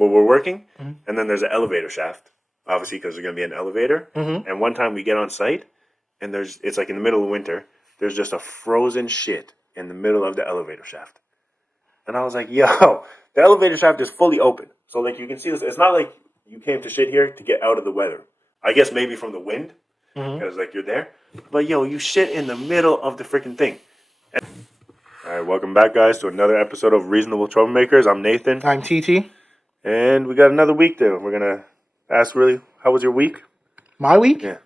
where we're working, and then there's an elevator shaft, obviously because there's gonna be an elevator. And one time we get on site, and it's like in the middle of winter. There's just a frozen shit in the middle of the elevator shaft, and I was like, "Yo, the elevator shaft is fully open, so like you can see this. It's not like you came to shit here to get out of the weather. I guess maybe from the wind, because like you're there, but yo, you shit in the middle of the freaking thing." All right, welcome back, guys, to another episode of Reasonable Troublemakers. I'm Nathan. I'm Tetteh. And we got another week there. We're going to ask, really, how was your week? My week? Yeah.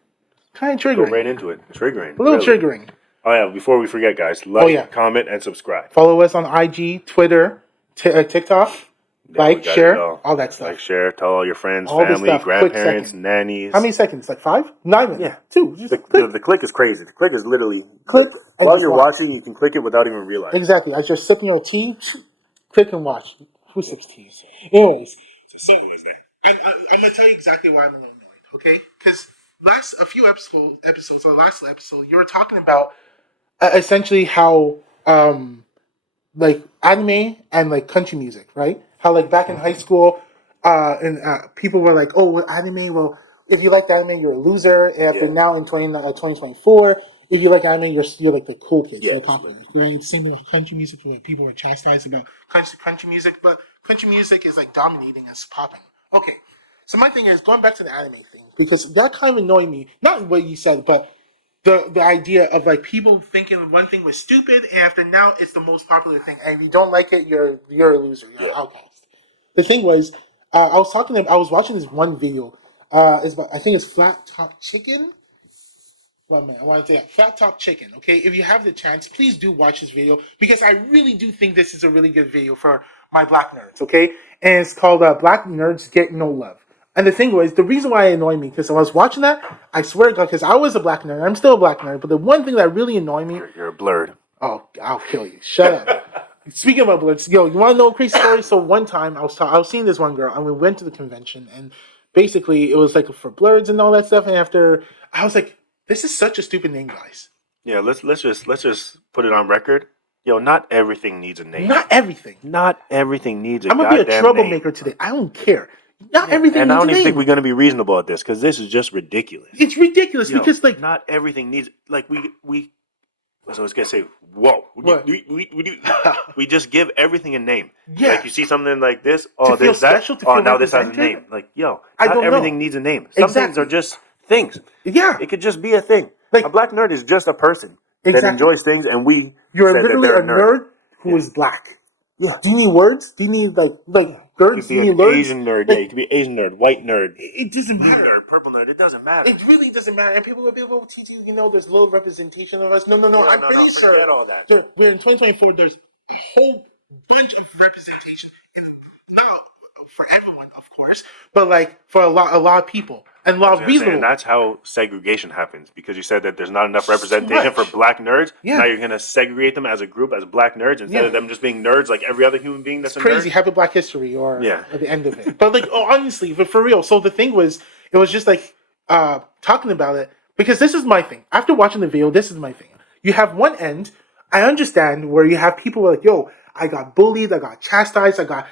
Kind of triggering. Go right into it. Triggering. A little triggering. Oh, yeah, before we forget, guys, like, comment, and subscribe. Follow us on IG, Twitter, TikTok. Like, share, all that stuff. Like, share, tell all your friends, family, grandparents, nannies. How many seconds? Like 5? Not even. Yeah. 2. The click is crazy. The click is literally... Click. While you're watching, you can click it without even realizing. Exactly. As you're sipping your tea, click and watch. Who sips tea? Anyways. So is that. I'm going to tell you exactly why I'm a little annoyed, okay? Because last episode, you were talking about essentially how, like, anime and, like, country music, right? How, like, back in high school, people were like, oh, well, anime, well, if you like anime, you're a loser. After now in 2024, if you like anime, you're like the cool kids. You're confident. Right? Same thing with country music, where people were chastised about country music, but country music is, like, dominating and popping. Okay, so my thing is, going back to the anime thing, because that kind of annoyed me. Not what you said, but the idea of, like, people thinking one thing was stupid, and after now it's the most popular thing, and if you don't like it, you're a loser, you're an outcast. The thing was, I was watching this one video. I think it's Flat Top Chicken. 1 minute, I want to say Flat Top Chicken. Okay, if you have the chance, please do watch this video, because I really do think this is a really good video for my black nerds. Okay, and it's called "Black Nerds Get No Love." And the thing was, the reason why it annoyed me, because I was watching that, I swear to God, because I was a black nerd, I'm still a black nerd, but the one thing that really annoyed me... You're blurred. Oh, I'll kill you. Shut up. Speaking of blurred, yo, you want to know a crazy story? So one time, I was seeing this one girl, and we went to the convention, and basically, it was like for blurs and all that stuff, and after, I was like, this is such a stupid name, guys. Yeah, let's just put it on record. Yo, not everything needs a name. Not everything. Not everything needs a goddamn name. I'm going to be a troublemaker today. I don't care. Not everything and needs a name. And I don't even think we're going to be reasonable at this, because this is just ridiculous. It's ridiculous, because, like... Not everything needs... Like, so I was going to say, whoa. We just give everything a name. Yeah. Like, you see something like this, oh, there's that, oh, now this has a name. Like, yo, not everything needs a name. Some things are just things. Yeah. It could just be a thing. Like, a black nerd is just a person that enjoys things, and you're literally a nerd who is black. Yeah. Do you need words? Do you need, like nerds? You could be an Asian nerd. Yeah, you could be Asian nerd, white nerd. It doesn't matter. Blue nerd, purple nerd. It doesn't matter. It really doesn't matter. And people will be able to teach you, there's little representation of us. No. I'm pretty sure. Forget all that. We're in 2024. There's a whole bunch of representation. Not for everyone, of course, but like for a lot of people. And a lot of reasonable. And that's how segregation happens, because you said that there's not enough representation for black nerds. Yeah. Now you're going to segregate them as a group as black nerds instead of them just being nerds like every other human being that's crazy. Happy Black History or at the end of it. But like, honestly, but for real. So the thing was, it was just like talking about it, because this is my thing. After watching the video, this is my thing. You have one end, I understand, where you have people who are like, yo, I got bullied, I got chastised, I got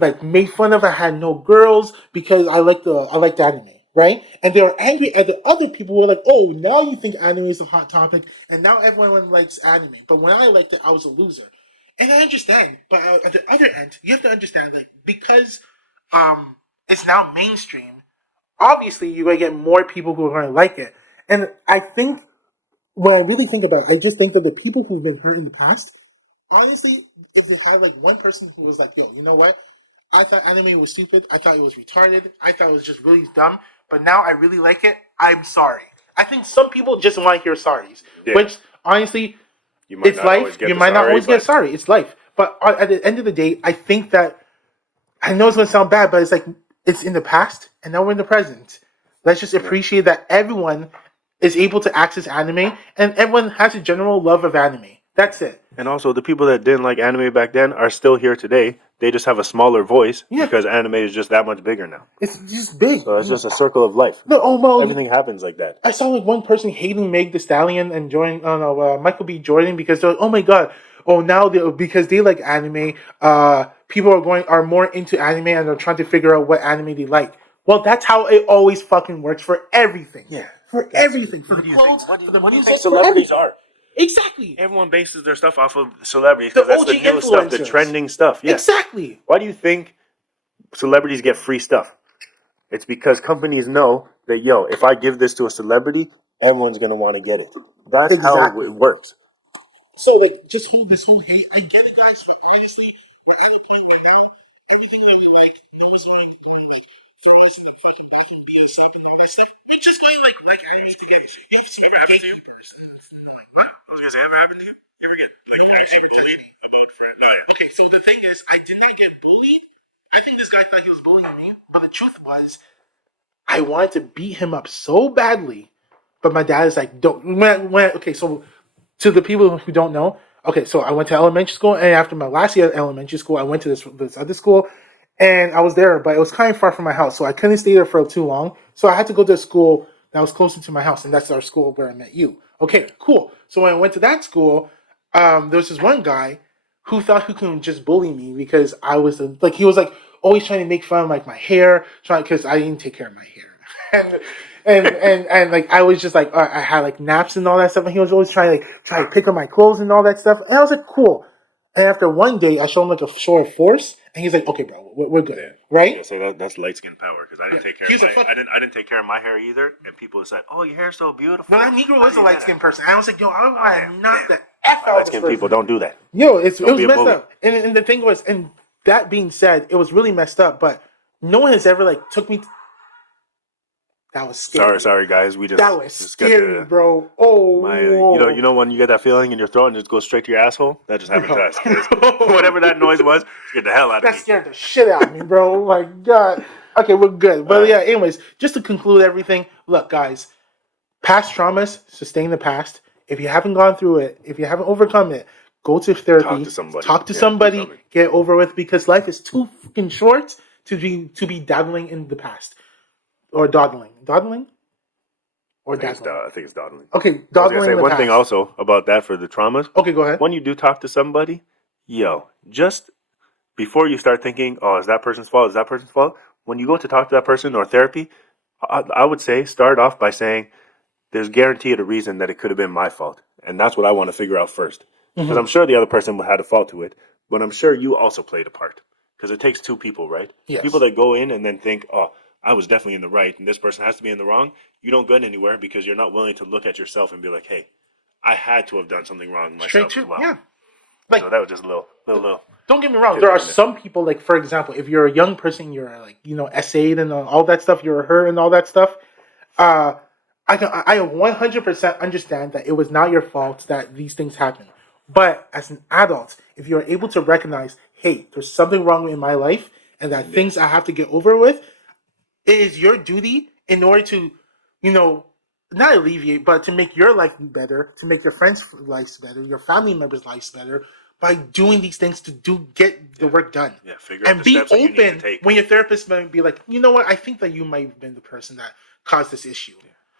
like made fun of, I had no girls because I liked the anime. Right? And they were angry at the other people who were like, oh, now you think anime is a hot topic, and now everyone likes anime. But when I liked it, I was a loser. And I understand. But at the other end, you have to understand, like, because it's now mainstream, obviously you're going to get more people who are going to like it. And I think, when I really think about it, I just think that the people who've been hurt in the past, honestly, if they had, like, one person who was like, yo, you know what? I thought anime was stupid. I thought it was retarded. I thought it was just really dumb. But now I really like it. I'm sorry. I think some people just want to hear sorries. Yeah. Which, honestly, it's life. You might not always get sorry. It's life. But at the end of the day, I think that... I know it's going to sound bad, but it's like, it's in the past, and now we're in the present. Let's just appreciate that everyone is able to access anime, and everyone has a general love of anime. That's it. And also, the people that didn't like anime back then are still here today. They just have a smaller voice because anime is just that much bigger now. It's just big. So it's just a circle of life. No, everything happens like that. I saw like one person hating Meg Thee Stallion and Michael B. Jordan because they're like, oh my god, now because they like anime, people are more into anime and they're trying to figure out what anime they like. Well, that's how it always fucking works for everything. Yeah. For everything. For the clothes, What for the do you music, think celebrities are? Exactly. Everyone bases their stuff off of celebrities The because that's OG the newest stuff, the influencers. trending stuff. Yeah. Exactly. Why do you think celebrities get free stuff? It's because companies know that, if I give this to a celebrity, everyone's going to want to get it. That's how it works. So, like, just hold this whole hate. I get it, guys, but honestly, we're at a point where now everything that we like, no one's going to go and, like, throw us like fucking back and BS up and all that stuff. We're just going like anime together. Ever happened to you? Like, what? I was going to say, ever happened to you? You ever get, like, no actually bullied about friends? No, yeah. Okay, so the thing is, I did not get bullied. I think this guy thought he was bullying me, but the truth was, I wanted to beat him up so badly, but my dad is like, don't. Okay, so to the people who don't know, okay, so I went to elementary school, and after my last year of elementary school, I went to this other school, and I was there, but it was kind of far from my house, so I couldn't stay there for too long. So I had to go to a school that was closer to my house, and that's our school where I met you. Okay, cool. So when I went to that school, there was this one guy who thought he could just bully me because I was like, he was like always trying to make fun of like my hair, trying because I didn't take care of my hair. And like I was just like I had like naps and all that stuff, and he was always trying to pick up my clothes and all that stuff. And I was like, cool. And after one day, I showed him like a show of force, and he's like, okay, bro, we're good, right? Yeah, so that's light skin power because I didn't take care of my I didn't take care of my hair either, and people said, oh, your hair's so beautiful. No, that Negro was a light skinned person. I was like, yo, I want to knock the F out light skinned people don't do that. Yo, it was messed up. And the thing was, and that being said, it was really messed up. But no one has ever like took me. That was scary. Sorry, guys. We just that was scary, bro. Oh, you know when you get that feeling in your throat and it just goes straight to your asshole. That just happened to us. Whatever that noise was, scared the hell out of me. That scared the shit out of me, bro. Oh my god. Okay, we're good. But yeah, anyways, just to conclude everything, look, guys, past traumas, sustain the past. If you haven't gone through it, if you haven't overcome it, go to therapy. Talk to somebody. Get over with because life is too fucking short to be dabbling in the past. Or dawdling. Dawdling? Or dabbling? I think it's dawdling. Okay, dawdling. I was one thing also about that for the traumas. Okay, go ahead. When you do talk to somebody, just before you start thinking, oh, is that person's fault? Is that person's fault? When you go to talk to that person or therapy, I would say start off by saying, there's guaranteed a reason that it could have been my fault. And that's what I want to figure out first. Because I'm sure the other person had a fault to it, but I'm sure you also played a part. Because it takes two people, right? Yes. People that go in and then think, oh, I was definitely in the right and this person has to be in the wrong. You don't get anywhere because you're not willing to look at yourself and be like, hey, I had to have done something wrong myself as well. Yeah. Like, so that was just a little. Don't get me wrong. There are some people, like, for example, if you're a young person, you're like, essayed and all that stuff, you're hurt and all that stuff. I 100% understand that it was not your fault that these things happen. But as an adult, if you're able to recognize, hey, there's something wrong in my life and that things I have to get over with, it is your duty in order to, not alleviate, but to make your life better, to make your friends' lives better, your family members' lives better, by doing these things to get the work done. Yeah, figure out the steps that you need to take. When your therapist might be like, you know what, I think that you might have been the person that caused this issue.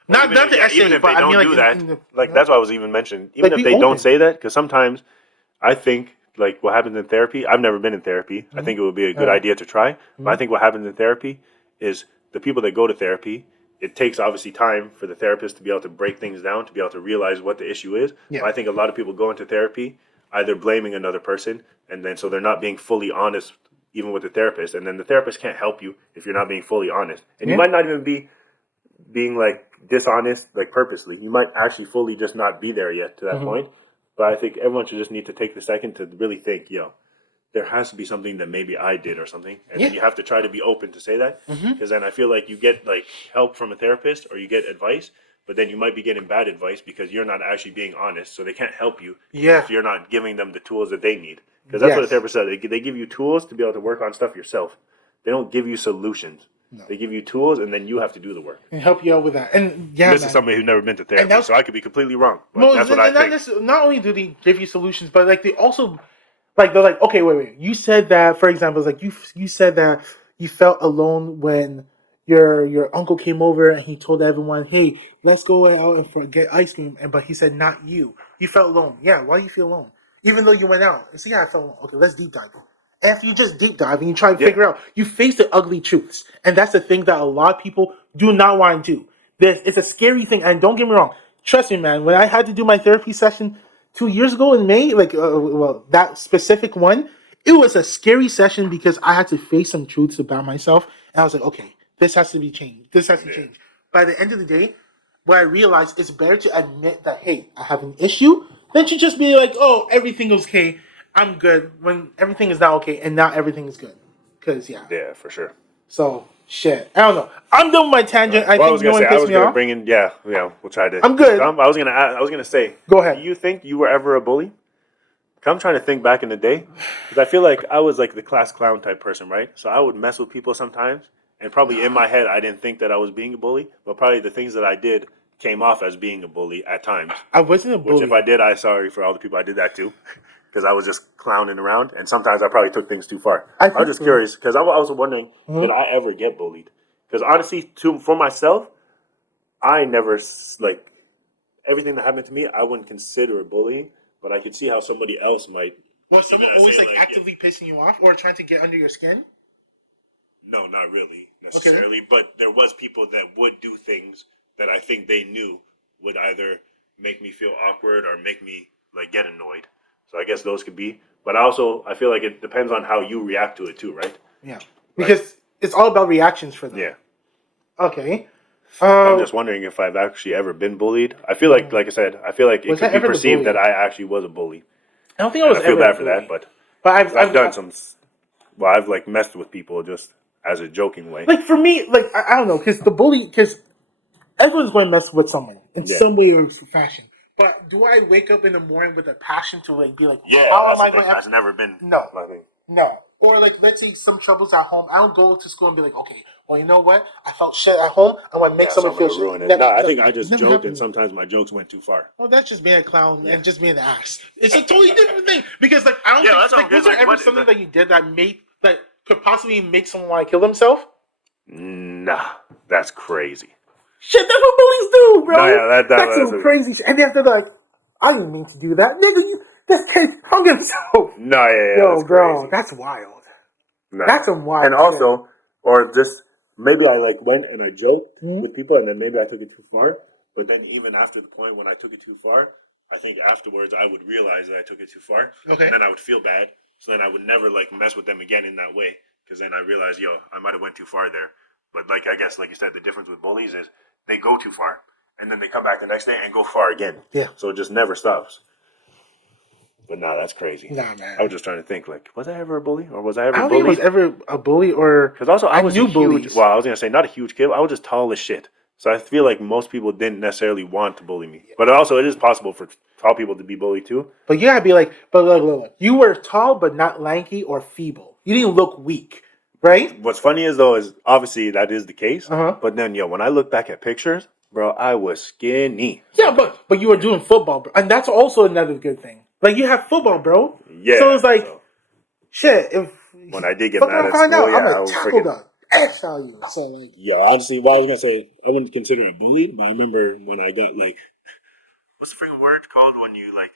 Well, not the essay, even if but they don't do that, that's what I was even mentioning. Even if they don't say that, because sometimes I think, like, what happens in therapy, I've never been in therapy. I think it would be a good idea to try. But I think what happens in therapy is the people that go to therapy, it takes obviously time for the therapist to be able to break things down, to be able to realize what the issue is. Yeah. I think a lot of people go into therapy either blaming another person, and then so they're not being fully honest even with the therapist, and then the therapist can't help you if you're not being fully honest. And you might not even be being like dishonest like purposely. You might actually fully just not be there yet to that point. But I think everyone should just need to take the second to really think, there has to be something that maybe I did or something. And then you have to try to be open to say that. Because then I feel like you get like help from a therapist or you get advice, but then you might be getting bad advice because you're not actually being honest. So they can't help you if you're not giving them the tools that they need. Because that's what a therapist says. They give you tools to be able to work on stuff yourself. They don't give you solutions. No. They give you tools, and then you have to do the work. And help you out with that. And this is somebody who's never been to therapy, so I could be completely wrong. But that's what I think. Not only do they give you solutions, but like they also... Like, they're like, okay, wait. You said that, for example, it's like you said that you felt alone when your uncle came over and he told everyone, hey, let's go out and get ice cream. But he said, not you. You felt alone. Yeah, why do you feel alone? Even though you went out. And so, yeah, I felt alone. Okay, let's deep dive. And if you just deep dive and you try to figure out, you face the ugly truths. And that's the thing that a lot of people do not want to do. It's a scary thing. And don't get me wrong. Trust me, man. When I had to do my therapy session 2 years ago in May, that specific one, it was a scary session because I had to face some truths about myself. And I was like, okay, this has to be changed. This has to change. By the end of the day, what I realized it's better to admit that, hey, I have an issue than to just be like, oh, everything is okay. I'm good when everything is not okay and not everything is good. Because, Yeah, for sure. So, shit. I don't know. I'm done with my tangent. I was gonna bring in, we'll try to. I'm good. I was gonna say. Go ahead. Do you think you were ever a bully? I'm trying to think back in the day because I feel like I was like the class clown type person, right? So I would mess with people sometimes, and probably in my head I didn't think that I was being a bully, but probably the things that I did came off as being a bully at times. I wasn't a bully. Which if I did, I'm sorry for all the people I did that to. Because I was just clowning around, and sometimes I probably took things too far. I was just curious, because I was wondering, did I ever get bullied? Because honestly, for myself, I never, like, everything that happened to me, I wouldn't consider it bullying, but I could see how somebody else might. Was someone always, actively pissing you off, or trying to get under your skin? No, not really, necessarily, but there was people that would do things that I think they knew would either make me feel awkward or make me, like, get annoyed. So I guess those could be. But I feel like it depends on how you react to it too, right? Yeah. Because it's all about reactions for them. Yeah. Okay. I'm just wondering if I've actually ever been bullied. I feel like I said, I feel like it could be perceived that I actually was a bully. I don't think I was ever I feel bad for that, but I've done some. Well, I've like messed with people just as a joking way. Like for me, like I don't know, because everyone's going to mess with someone in some way or fashion. But do I wake up in the morning with a passion to like be like, how am I going to? That's never been no, my thing. No. Or like, let's say some troubles at home. I don't go to school and be like, okay, well, you know what? I felt shit at home. I want to make someone feel shit. Ruin it. No, I think I just joked, and sometimes my jokes went too far. Well, that's just being a clown and just being an ass. It's a totally different thing because, like, I don't think was there ever something that you did that could possibly make someone want to kill themselves? Nah, that's crazy. Shit, that's what bullies do, bro. No, yeah, that's some crazy shit. And then they're like, I didn't mean to do that, nigga. This kid hung himself. No, yeah, yo, bro, that's wild. No. That's some wild. And also, or just maybe I like went and I joked with people, and then maybe I took it too far. But then even after the point when I took it too far, I think afterwards I would realize that I took it too far. Okay. And then I would feel bad. So then I would never like mess with them again in that way, because then I realized, I might have went too far there. But like I guess, like you said, the difference with bullies is they go too far, and then they come back the next day and go far again. Yeah. So it just never stops. But nah, that's crazy. Nah, man. I was just trying to think, like, was I ever a bully? Or was I ever bullied? I don't think think I was ever a bully, or... Because also, I was knew huge... bullies. Well, I was going to say, not a huge kid. I was just tall as shit. So I feel like most people didn't necessarily want to bully me. But also, it is possible for tall people to be bullied, too. But you gotta be like... But look. You were tall, but not lanky or feeble. You didn't look weak, right? What's funny is, though, is obviously that is the case. Uh-huh. But then, when I look back at pictures, bro, I was skinny. Yeah, but you were doing football, bro. And that's also another good thing. Like, you have football, bro. Yeah. So it's like, shit, if... When I did get mad at school, I'm a tackle dog. X-Tell you. So, like... Yeah, honestly, I was going to say, I wouldn't consider it bullied, but I remember when I got, like... What's the freaking word called when you, like...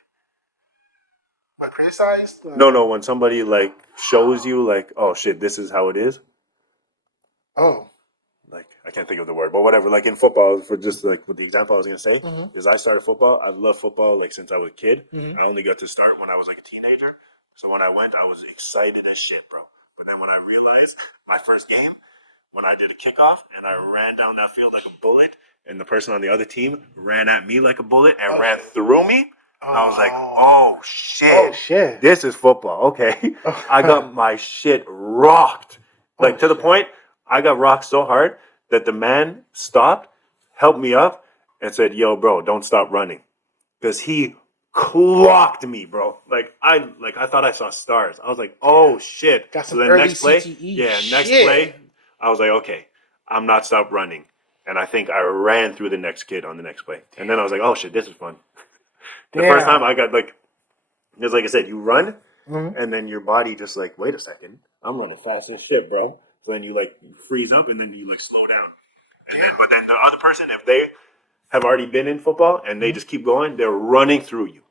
Like, criticized? No, when somebody, like, shows you, like, oh, shit, this is how it is. Oh. Like, I can't think of the word, but whatever. Like, in football, for just, like, with the example I was going to say, is I started football. I loved football, like, since I was a kid. I only got to start when I was, like, a teenager. So when I went, I was excited as shit, bro. But then when I realized my first game, when I did a kickoff, and I ran down that field like a bullet, and the person on the other team ran at me like a bullet and ran through me, I was like, oh, shit. Oh, shit. This is football. Okay. I got my shit rocked. Like, to the point, I got rocked so hard that the man stopped, helped me up, and said, yo, bro, don't stop running. Because he clocked me, bro. I thought I saw stars. I was like, oh, shit. Got some early next play, CTE. Next play, I was like, okay, I'm not stop running. And I think I ran through the next kid on the next play. And then I was like, oh, shit, this is fun. The first time I got, because like I said, you run, and then your body just like, wait a second, I'm running fast as shit, bro. So then you freeze up, and then you slow down. But then the other person, if they have already been in football and they just keep going, they're running through you.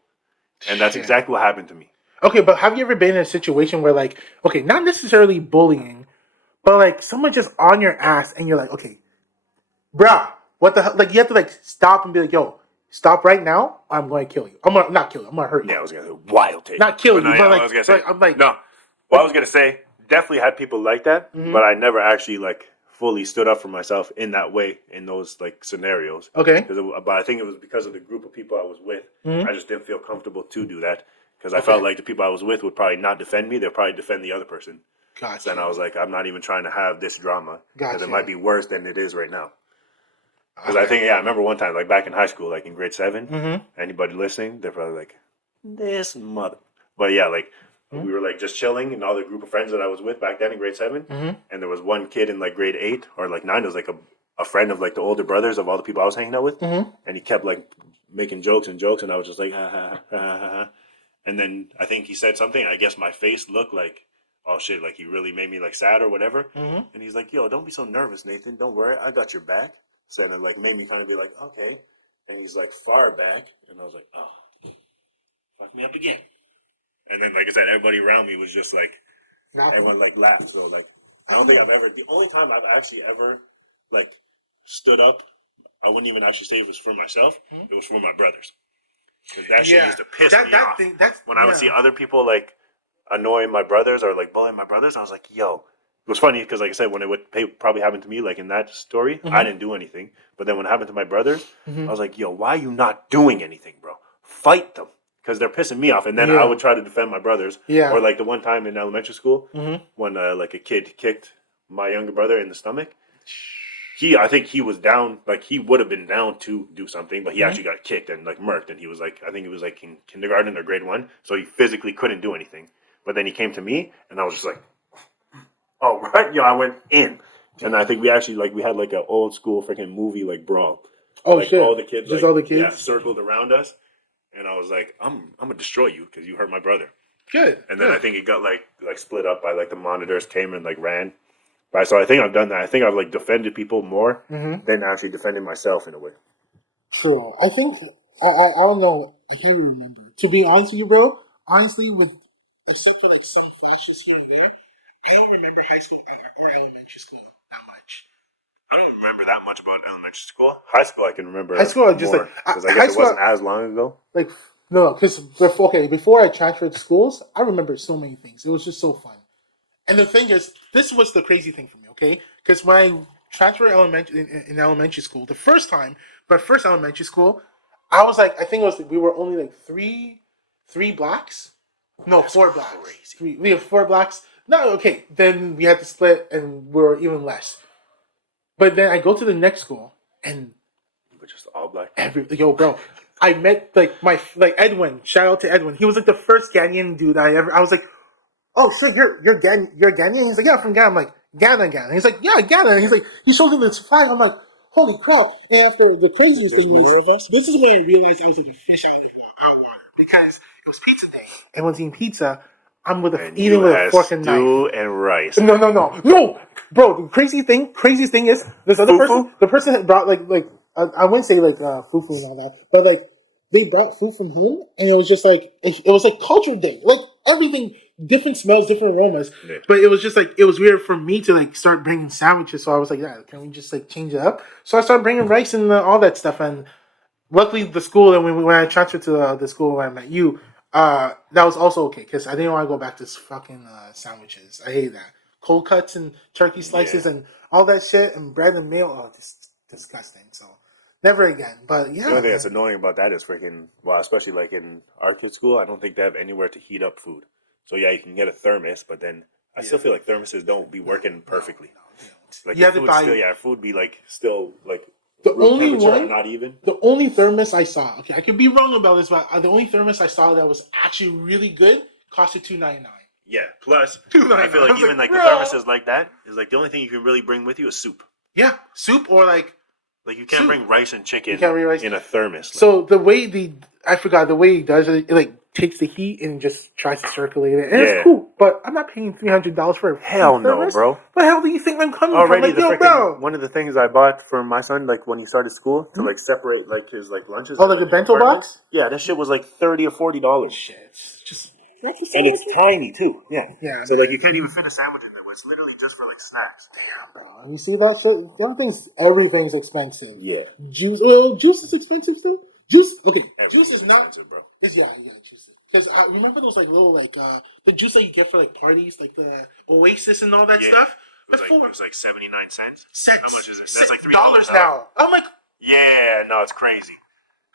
And that's exactly what happened to me. Okay, but have you ever been in a situation where like, okay, not necessarily bullying, but like someone just on your ass and you're like, okay, bruh, what the hell? Like you have to like stop and be like, yo, stop right now. I'm going to kill you. I'm gonna not kill you. I'm gonna hurt you. Yeah, I was gonna say wild take. Not kill you, no, but like, I was gonna say I'm like, no. Well, I was gonna say definitely had people like that, but I never actually like fully stood up for myself in that way in those like scenarios. okay, But I think it was because of the group of people I was with. I just didn't feel comfortable to do that because I Okay. felt like the people I was with would probably not defend me. They'll probably defend the other person. gotcha. So then I was like, I'm not even trying to have this drama because Gotcha. it might be worse than it is right now. Because I think, I remember one time, like back in high school, like in grade 7, anybody listening, they're probably like, this mother. But yeah, like we were like just chilling and all the group of friends that I was with back then in grade 7. And there was one kid in like grade 8 or like 9, it was like a friend of like the older brothers of all the people I was hanging out with. And he kept like making jokes and jokes. And I was just like, ha ha ha ha ha. And then I think he said something. I guess my face looked like, oh shit, like he really made me like sad or whatever. And he's like, yo, don't be so nervous, Nathan. Don't worry. I got your back. So it like made me kind of be like, okay. And he's like far back, and I was like, oh, fuck me up again. And then, like I said, everybody around me was just like, everyone like laughed. So like, I don't think I've ever. The only time I've actually ever like stood up, I wouldn't even actually say it was for myself. It was for my brothers. Because that shit used to piss me off. When I would see other people like annoying my brothers or like bullying my brothers, I was like, yo. It was funny because, like I said, when it would probably happen to me, like in that story, I didn't do anything. But then when it happened to my brothers, I was like, yo, why are you not doing anything, bro? Fight them. Because they're pissing me off. And then I would try to defend my brothers. Yeah. Or like the one time in elementary school when like a kid kicked my younger brother in the stomach. I think he was down, like he would have been down to do something, but he actually got kicked and like murked. And he was like, I think he was like in kindergarten or grade 1. So he physically couldn't do anything. But then he came to me and I was just like, oh, right. I went in. And I think we actually, like, we had, like, an old school freaking movie, like, brawl. Oh, like, shit. all the kids, just like, all the kids? Yeah, circled around us. And I was like, I'm going to destroy you because you hurt my brother. Good. And then I think it got, like split up by, like, the monitors came and, like, ran. But so I think I've done that. I think I've, like, defended people more than actually defending myself in a way. True. I think, I don't know. I can't remember. To be honest with you, bro, honestly, except for, like, some flashes here and there, I don't remember high school or elementary school that much. I don't remember that much about elementary school. High school, I can remember. High school, just more, because I guess it wasn't as long ago. Like, no, because before I transferred schools, I remember so many things. It was just so fun. And the thing is, this was the crazy thing for me, okay? Because when I transferred in elementary school, the first time, my first elementary school, I was like, I think it was we were only like three blacks. No, that's 4 blacks. We have 4 blacks. No, okay. Then we had to split, and we were even less. But then I go to the next school, and we're just all black. Yo, bro, I met like Edwin. Shout out to Edwin. He was like the first Ghanaian dude I ever. I was like, oh shit, you're Ghanaian. He's like, yeah, from Ghana. I'm like, Ghana. He's like, yeah, Ghana. And he's like, he shows me this flag. I'm like, holy crap! And after the craziest thing was, this is when I realized I was like a fish out of water because it was pizza day. Everyone's eating pizza. I'm eating with a fork and knife. Stew and rice. No, bro. The craziest thing is this other person. The person had brought like I wouldn't say like fufu and all that, but like they brought food from home, and it was just like it was like culture day, like everything, different smells, different aromas. Yeah. But it was just like it was weird for me to like start bringing sandwiches. So I was like, yeah, can we just like change it up? So I started bringing rice and all that stuff, and luckily the school and when I transferred to the school where I met you. That was also okay because I didn't want to go back to fucking sandwiches. I hate that. Cold cuts and turkey slices and all that shit and bread and meal. Oh, just disgusting. So never again. But yeah. The only thing that's annoying about that is freaking, well, especially like in our kids' school, I don't think they have anywhere to heat up food. So yeah, you can get a thermos, but then I still feel like thermoses don't be working perfectly. Like you have to buy. Food be like still like. The only one, not even. The only thermos I saw. Okay, I could be wrong about this, but the only thermos I saw that was actually really good costed $2.99. Yeah. Plus, I feel like even like the thermoses like that is like the only thing you can really bring with you is soup. Yeah, soup or like you can't bring rice and chicken in a thermos. So the way the way he does it, it like takes the heat and just tries to circulate it. And it's cool, but I'm not paying $300 for a hell no, bro. What the hell do you think I'm coming from? Like, bro. One of the things I bought for my son, like when he started school, to like separate like his like lunches. Oh, like a bento box? Yeah, that shit was like $30 or $40. Shit, it's just And it's tiny too. Yeah. Yeah. So like you can't even fit a sandwich in there. It's literally just for like snacks. Damn, bro. You see that shit? The other thing's everything's expensive. Yeah. Juice. Well, juice is expensive still. Juice. Okay. Juice is not expensive, bro. Yeah. Juice. Because I remember those like little the juice that you get for like parties, like the Oasis and all that stuff. It was like 79 cents. Cents. How much is it? That's like $3 now. I'm like, yeah, no, it's crazy.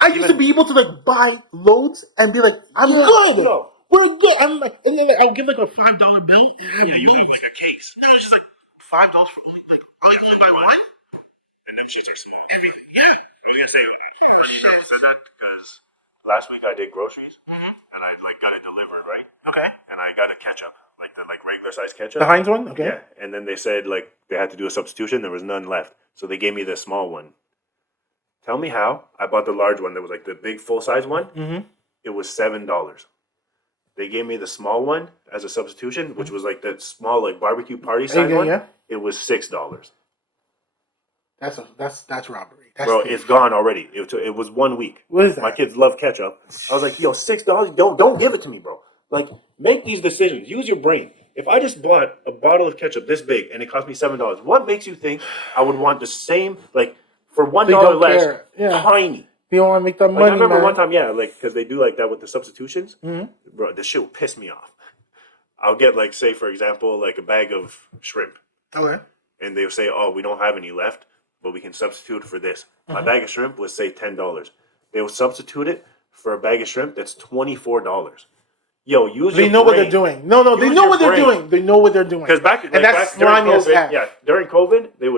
I used to be able to like buy loads and be like, I'm good. No. We're good. I'm like, and then I'll give like a $5 bill. Yeah, you get like a case. No, it's just like $5 for only buy one. And them sheets are small. Everything. Yeah. I was gonna say I said that because last week I did groceries and I like got it delivered, right? Okay. And I got a ketchup, like the regular size ketchup. The Heinz one? Okay. Yeah. And then they said like they had to do a substitution. There was none left, so they gave me the small one. Tell me how I bought the large one that was like the big full size one. It was $7. They gave me the small one as a substitution, which was like that small like barbecue party size one. Yeah. It was $6. That's robbery. Bro, it's gone already. It was 1 week. What is that? My kids love ketchup. I was like, yo, $6. Don't give it to me, bro. Like, make these decisions. Use your brain. If I just bought a bottle of ketchup this big and it cost me $7, what makes you think I would want the same like for $1 less? Yeah. Tiny. You don't want to make that money. I remember one time, because they do like that with the substitutions. Bro, this shit will piss me off. I'll get like, say for example, like a bag of shrimp. Okay. And they'll say, oh, we don't have any left, but we can substitute for this. My bag of shrimp was say $10. They will substitute it for a bag of shrimp that's $24. Yo, use They your know brain. what they're doing. No, they know what they're doing. They know what they're doing. Because that's slimy as heck. Yeah, during COVID, they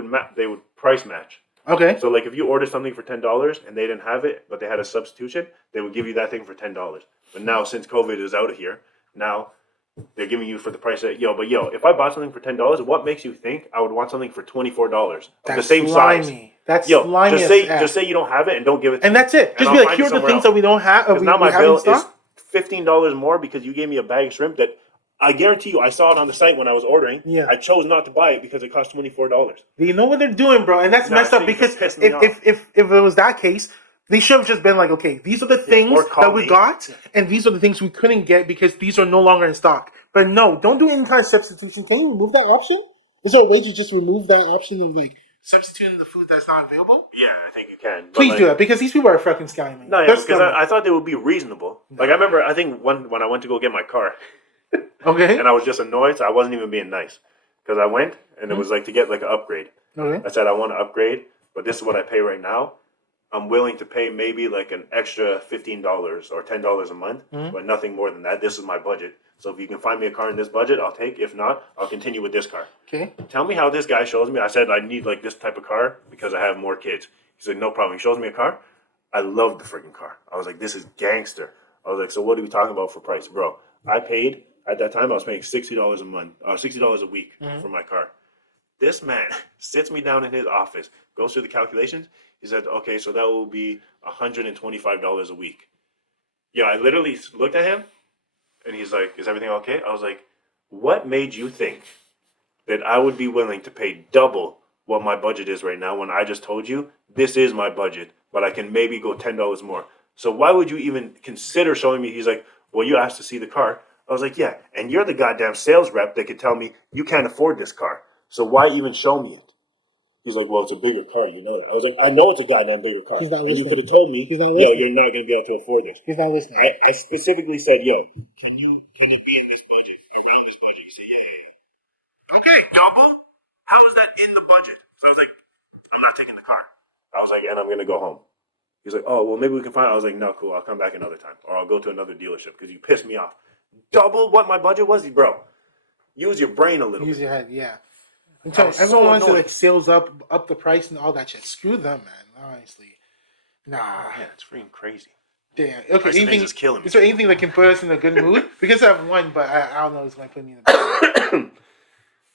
would price match. Okay. So like if you order something for $10 and they didn't have it, but they had a substitution, they would give you that thing for $10. But now since COVID is out of here, now they're giving you for the price that if I bought something for $10, what makes you think I would want something for $24? The same size. That's slimy. Just say you don't have it and don't give it to me. And that's it. Just be like, here are the things that we don't have. Because now my bill is $15 more because you gave me a bag of shrimp that I guarantee you I saw it on the site when I was ordering. Yeah. I chose not to buy it because it cost $24. They know what they're doing, bro, and that's messed up because if it was that case, they should have just been like, okay, these are the things that we got, and these are the things we couldn't get because these are no longer in stock. But no, don't do any kind of substitution. Can you remove that option? Is there a way to just remove that option of like substituting the food that's not available? Yeah, I think you can. Please do that because these people are fucking scamming. No, yeah, because I thought they would be reasonable. No. Like I remember, I think when I went to go get my car. Okay. And I was just annoyed, so I wasn't even being nice. Because I went, and it was like to get like an upgrade. Okay. I said, I want to upgrade, but this is what I pay right now. I'm willing to pay maybe like an extra $15 or $10 a month, but nothing more than that. This is my budget. So if you can find me a car in this budget, I'll take. If not, I'll continue with this car. Okay. Tell me how this guy shows me. I said, I need like this type of car because I have more kids. He said, no problem. He shows me a car. I love the freaking car. I was like, this is gangster. I was like, so what are we talking about for price? Bro, I paid... At that time, I was paying $60 a month, $60 a week for my car. This man sits me down in his office, goes through the calculations. He said, okay, so that will be $125 a week. Yeah, I literally looked at him, and he's like, is everything okay? I was like, what made you think that I would be willing to pay double what my budget is right now when I just told you this is my budget, but I can maybe go $10 more? So why would you even consider showing me? He's like, well, you asked to see the car. I was like, yeah, and you're the goddamn sales rep that could tell me you can't afford this car. So why even show me it? He's like, well, it's a bigger car, you know that. I was like, I know it's a goddamn bigger car. He's not listening. You could have told me, you're not going to be able to afford this. He's not listening. I specifically said, can it be in this budget, around this budget? He said, yeah. Okay, double? How is that in the budget? So I was like, I'm not taking the car. I was like, and I'm going to go home. He's like, oh, well, maybe we can find it. I was like, no, cool, I'll come back another time. Or I'll go to another dealership because you pissed me off. Double what my budget was, bro. Use your brain a little. Use your head, yeah. I'm telling you, everyone wants to like sales up the price and all that shit. Screw them, man. Honestly, nah. Yeah, it's freaking crazy. Damn. Okay, anything is killing me. Is there anything that can put us in a good mood? Because I have one, but I don't know what's going to put me in a good mood.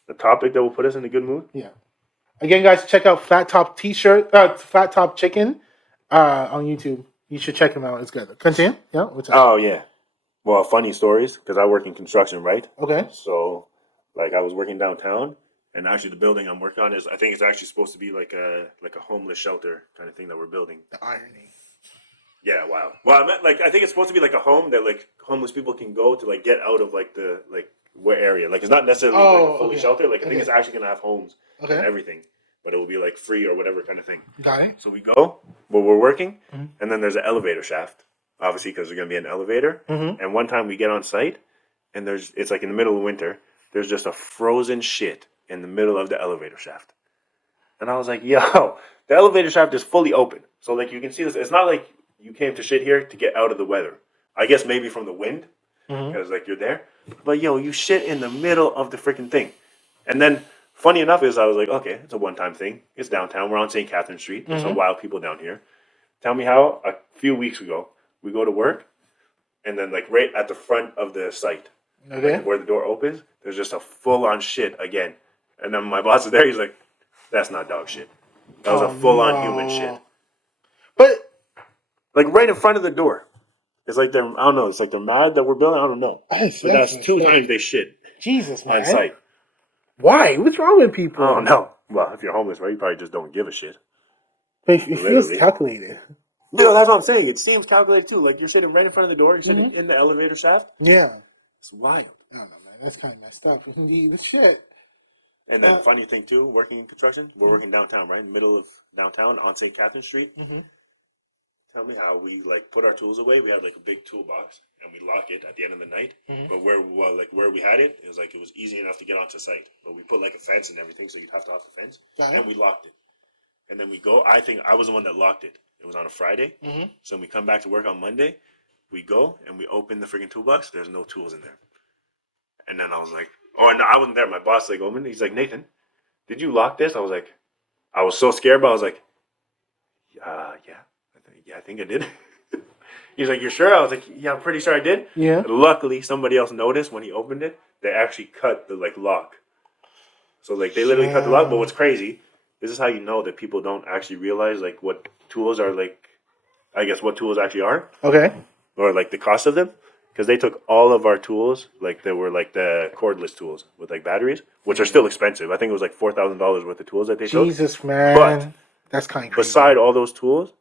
The topic that will put us in a good mood. Yeah. Again, guys, check out Flat Top Flat Top Chicken, on YouTube. You should check him out. It's good. Continue. Yeah. What's up? Oh yeah. Well, funny stories, because I work in construction, right? Okay. So, like, I was working downtown, and actually the building I'm working on I think it's actually supposed to be like a homeless shelter kind of thing that we're building. The irony. Yeah, wow. Well, I meant like I think it's supposed to be like a home that like homeless people can go to like get out of like the like what area. Like it's not necessarily like a fully shelter. Like I think it's actually gonna have homes and everything, but it will be like free or whatever kind of thing. Got it. So we go where we're working, and then there's an elevator shaft, obviously because there's gonna be an elevator. And one time we get on site, and it's like in the middle of winter. There's just a frozen shit in the middle of the elevator shaft, and I was like, yo, the elevator shaft is fully open, so like you can see this. It's not like you came to shit here to get out of the weather. I guess maybe from the wind, because like you're there. But yo, you shit in the middle of the freaking thing. And then, funny enough, is I was like, okay, it's a one-time thing. It's downtown. We're on St. Catherine Street. There's some wild people down here. Tell me how a few weeks ago we go to work, and then like right at the front of the site, like, where the door opens, there's just a full-on shit again. And then my boss is there. He's like, that's not dog shit. That was a full-on human shit. But like right in front of the door. It's like I don't know. It's like they're mad that we're building. I don't know. But that's 2 times they shit. Jesus, man. On site. Why? What's wrong with people? Oh no. Well, if you're homeless, right, you probably just don't give a shit. But it feels calculated. No, that's what I'm saying. It seems calculated too. Like you're sitting right in front of the door. You're sitting in the elevator shaft. Yeah. It's wild. I don't know, man. That's kind of messed up. The shit. And then funny thing too, working in construction, we're working downtown, right? Middle of downtown on St. Catherine Street. Tell me how we like put our tools away. We had like a big toolbox and we lock it at the end of the night. But where we had it, it was easy enough to get onto site. But we put like a fence and everything, so you'd have to hop the fence. And we locked it. And then we go. I think I was the one that locked it. It was on a Friday. So when we come back to work on Monday, we go and we open the freaking toolbox. There's no tools in there. And then I was like, oh, no, I wasn't there. My boss like opened. He's like, Nathan, did you lock this? I was like, I was so scared, but I was like, yeah. I think I did. He's like, you're sure? I was like, yeah, I'm pretty sure I did. Yeah. And luckily, somebody else noticed when he opened it. They actually cut the like lock. So like they literally cut the lock. But what's crazy, this is how you know that people don't actually realize like what tools are like. I guess what tools actually are. Okay. Or like the cost of them, because they took all of our tools, like they were like the cordless tools with like batteries, which are still expensive. I think it was like $4,000 worth of tools that they took. Jesus, man. But that's kind of crazy. Beside all those tools,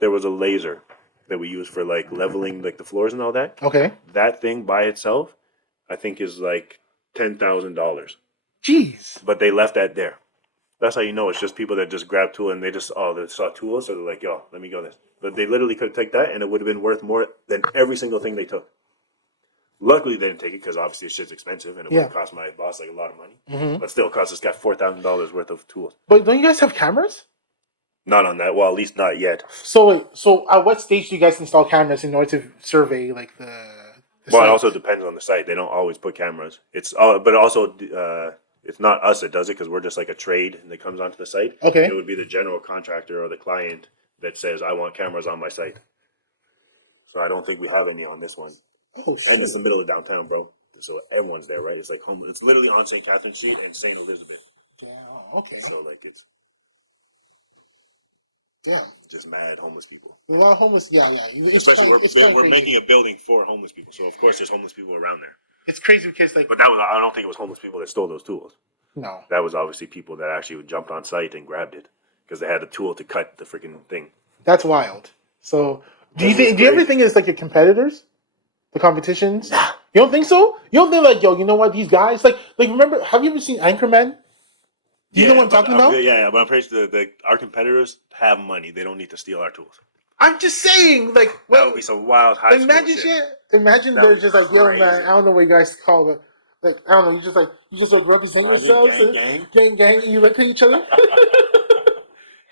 there was a laser that we used for like leveling like the floors and all that. Okay. That thing by itself, I think is like $10,000. Jeez. But they left that there. That's how you know it's just people that just grab tool and they saw tools, so they're like, yo, let me go this. But they literally could take that and it would have been worth more than every single thing they took. Luckily, they didn't take it because obviously shit's expensive and it would have cost my boss like a lot of money. But still, it cost this guy $4,000 worth of tools. But don't you guys have cameras? Not on that. Well, at least not yet. So at what stage do you guys install cameras in order to survey like the well, site? it also depends on the site. They don't always put cameras. But also, it's not us that does it because we're just like a trade that comes onto the site. Okay. It would be the general contractor or the client that says, I want cameras on my site. So I don't think we have any on this one. Oh, shit. And it's the middle of downtown, bro. So everyone's there, right? It's like home. It's literally on St. Catherine Street and St. Elizabeth. Yeah. Okay. So like it's just mad homeless people. A lot of homeless. Yeah. Especially we're making a building for homeless people. So of course there's homeless people around there. It's crazy because like. But I don't think it was homeless people that stole those tools. No. That was obviously people that actually jumped on site and grabbed it because they had a tool to cut the freaking thing. That's wild. So do you ever think it's like your competitors? The competitions? Nah. You don't think so? You don't think like, yo, you know what, these guys like remember, have you ever seen Anchorman? Do you know what I'm talking about? Yeah, but I'm pretty sure that our competitors have money. They don't need to steal our tools. I'm just saying, like, that would be some wild high school shit. Imagine they're just like, yo, man, I don't know what you guys call it. Like, I don't know, you just represent yourselves. Gang, you look at each other.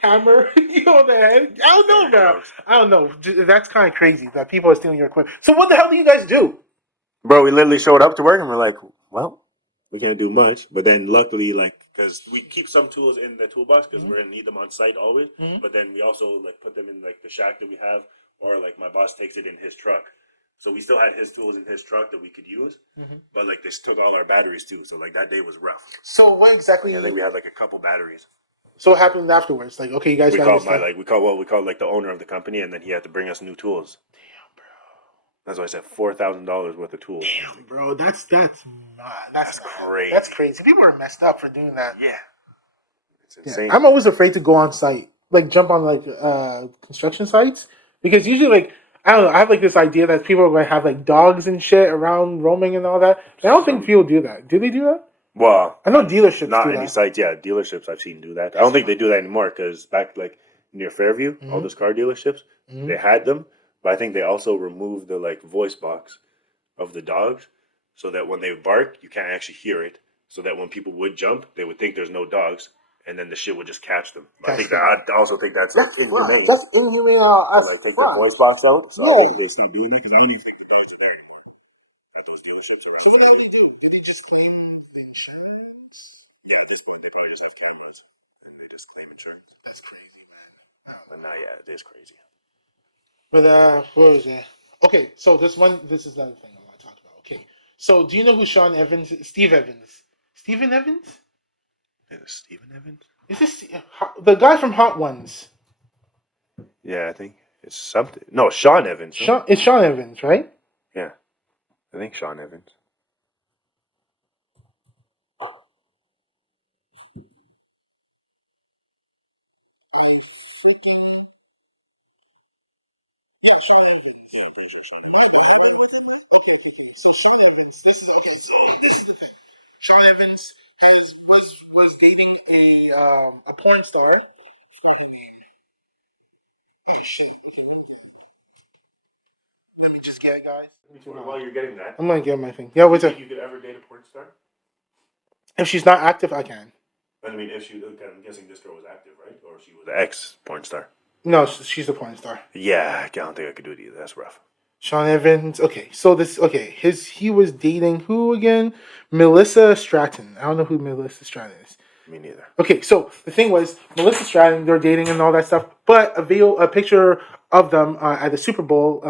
Hammer, you know the head. I don't know, man. I don't know. That's kind of crazy that people are stealing your equipment. So what the hell do you guys do? Bro, we literally showed up to work and we're like, well, we can't do much. But then luckily, like, because we keep some tools in the toolbox because we're going to need them on site always. But then we also, like, put them in, like, the shack that we have. Or, like, my boss takes it in his truck. So we still had his tools in his truck that we could use. But, like, they took all our batteries, too. So, like, that day was rough. So what exactly? I think we had, like, a couple batteries. So what happened afterwards? Like, okay, you guys. We called the owner of the company, and then he had to bring us new tools. Damn, bro. That's why I said $4,000 worth of tools. Damn, bro, that's crazy. That's crazy. People are messed up for doing that. Yeah, it's insane. I'm always afraid to go on site, like jump on like construction sites, Because usually, like, I don't know, I have like this idea that people are going to have like dogs and shit around roaming and all that. I don't think people do that. Do they do that? Well, I know dealerships not do any that. sites. Yeah, dealerships I've seen do that. I don't think they do that anymore because back like near Fairview, all those car dealerships, they had them, but I think they also removed the like voice box of the dogs so that when they bark, you can't actually hear it. So that when people would jump, they would think there's no dogs, and then the shit would just catch them. I think that I also think that's inhumane. That's inhumane. To like take the voice box out. So I think they stopped doing that because I don't even think the dogs are there anymore at those dealerships around. So what do they do? Do they just claim the insurance? Yeah, at this point, they probably just have cameras and they just claim insurance. That's crazy, man. But now, yeah, it is crazy. But what was it? Okay, so this is another thing I want to talk about. Okay, so do you know who Sean Evans, Steve Evans, Steven Evans? Is it Steven Evans? Is this the guy from Hot Ones? Yeah, I think it's something. No, Sean Evans. Sean, it's Sean Evans, right? Yeah, I think Sean Evans. Yeah, Sean Evans. Yeah, pretty sure Sean Evans. Okay. So Sean Evans. This is okay. So this is the thing. Sean Evans was dating a porn star. Oh shit. Okay, let me just get it, guys. While you're getting that, I'm gonna get my thing. Yeah, what's do you up? think you could ever date a porn star? If she's not active, I can. I mean, if she, I'm guessing this girl was active, right? Or she was an ex porn star. No, she's a porn star. Yeah, I don't think I could do it either. That's rough. Sean Evans. Okay, so he was dating who again? Melissa Stratton. I don't know who Melissa Stratton is. Me neither. Okay, so the thing was Melissa Stratton. They're dating and all that stuff. But a picture of them at the Super Bowl,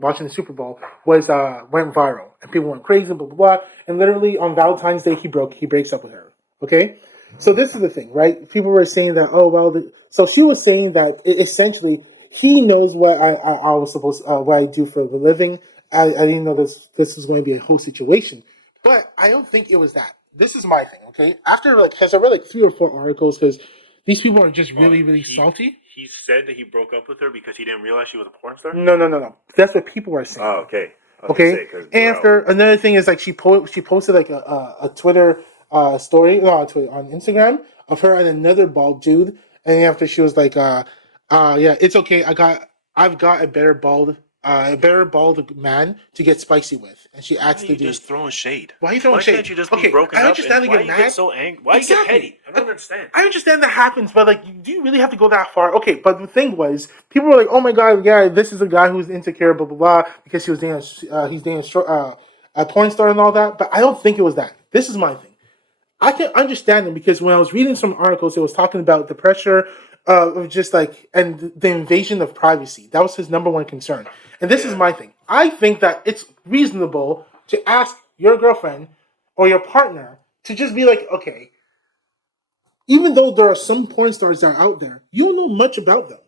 watching the Super Bowl, was went viral, and people went crazy, blah blah blah. And literally on Valentine's Day, he breaks up with her. Okay, so this is the thing, right? People were saying that, oh well, so she was saying that essentially he knows what I was supposed what I do for a living. I didn't know this was going to be a whole situation, but I don't think it was that. This is my thing, okay? After because I read like 3 or 4 articles because these people are just really salty. He said that he broke up with her because he didn't realize she was a porn star. No. That's what people are saying. Oh, okay. Okay. After another thing is like she posted like a Twitter story, no, on Twitter, on Instagram of her and another bald dude, and after she was like, yeah, it's okay. I've got a better bald man to get spicy with, and she asked the dude. Just throwing shade. Why are you throwing shade? Why can't you just be broken up? I understand that you're mad. Get so angry? Why you get petty? I don't understand. I understand that happens, but like, do you really have to go that far? Okay, but the thing was, people were like, "Oh my god, yeah, this is a guy who's insecure, blah blah blah," because he was dating, he's dating a porn star and all that. But I don't think it was that. This is my thing. I can understand them because when I was reading some articles, it was talking about the pressure of just like and the invasion of privacy. That was his number one concern. And this is my thing. I think that it's reasonable to ask your girlfriend or your partner to just be like, okay, even though there are some porn stars that are out there, you don't know much about them.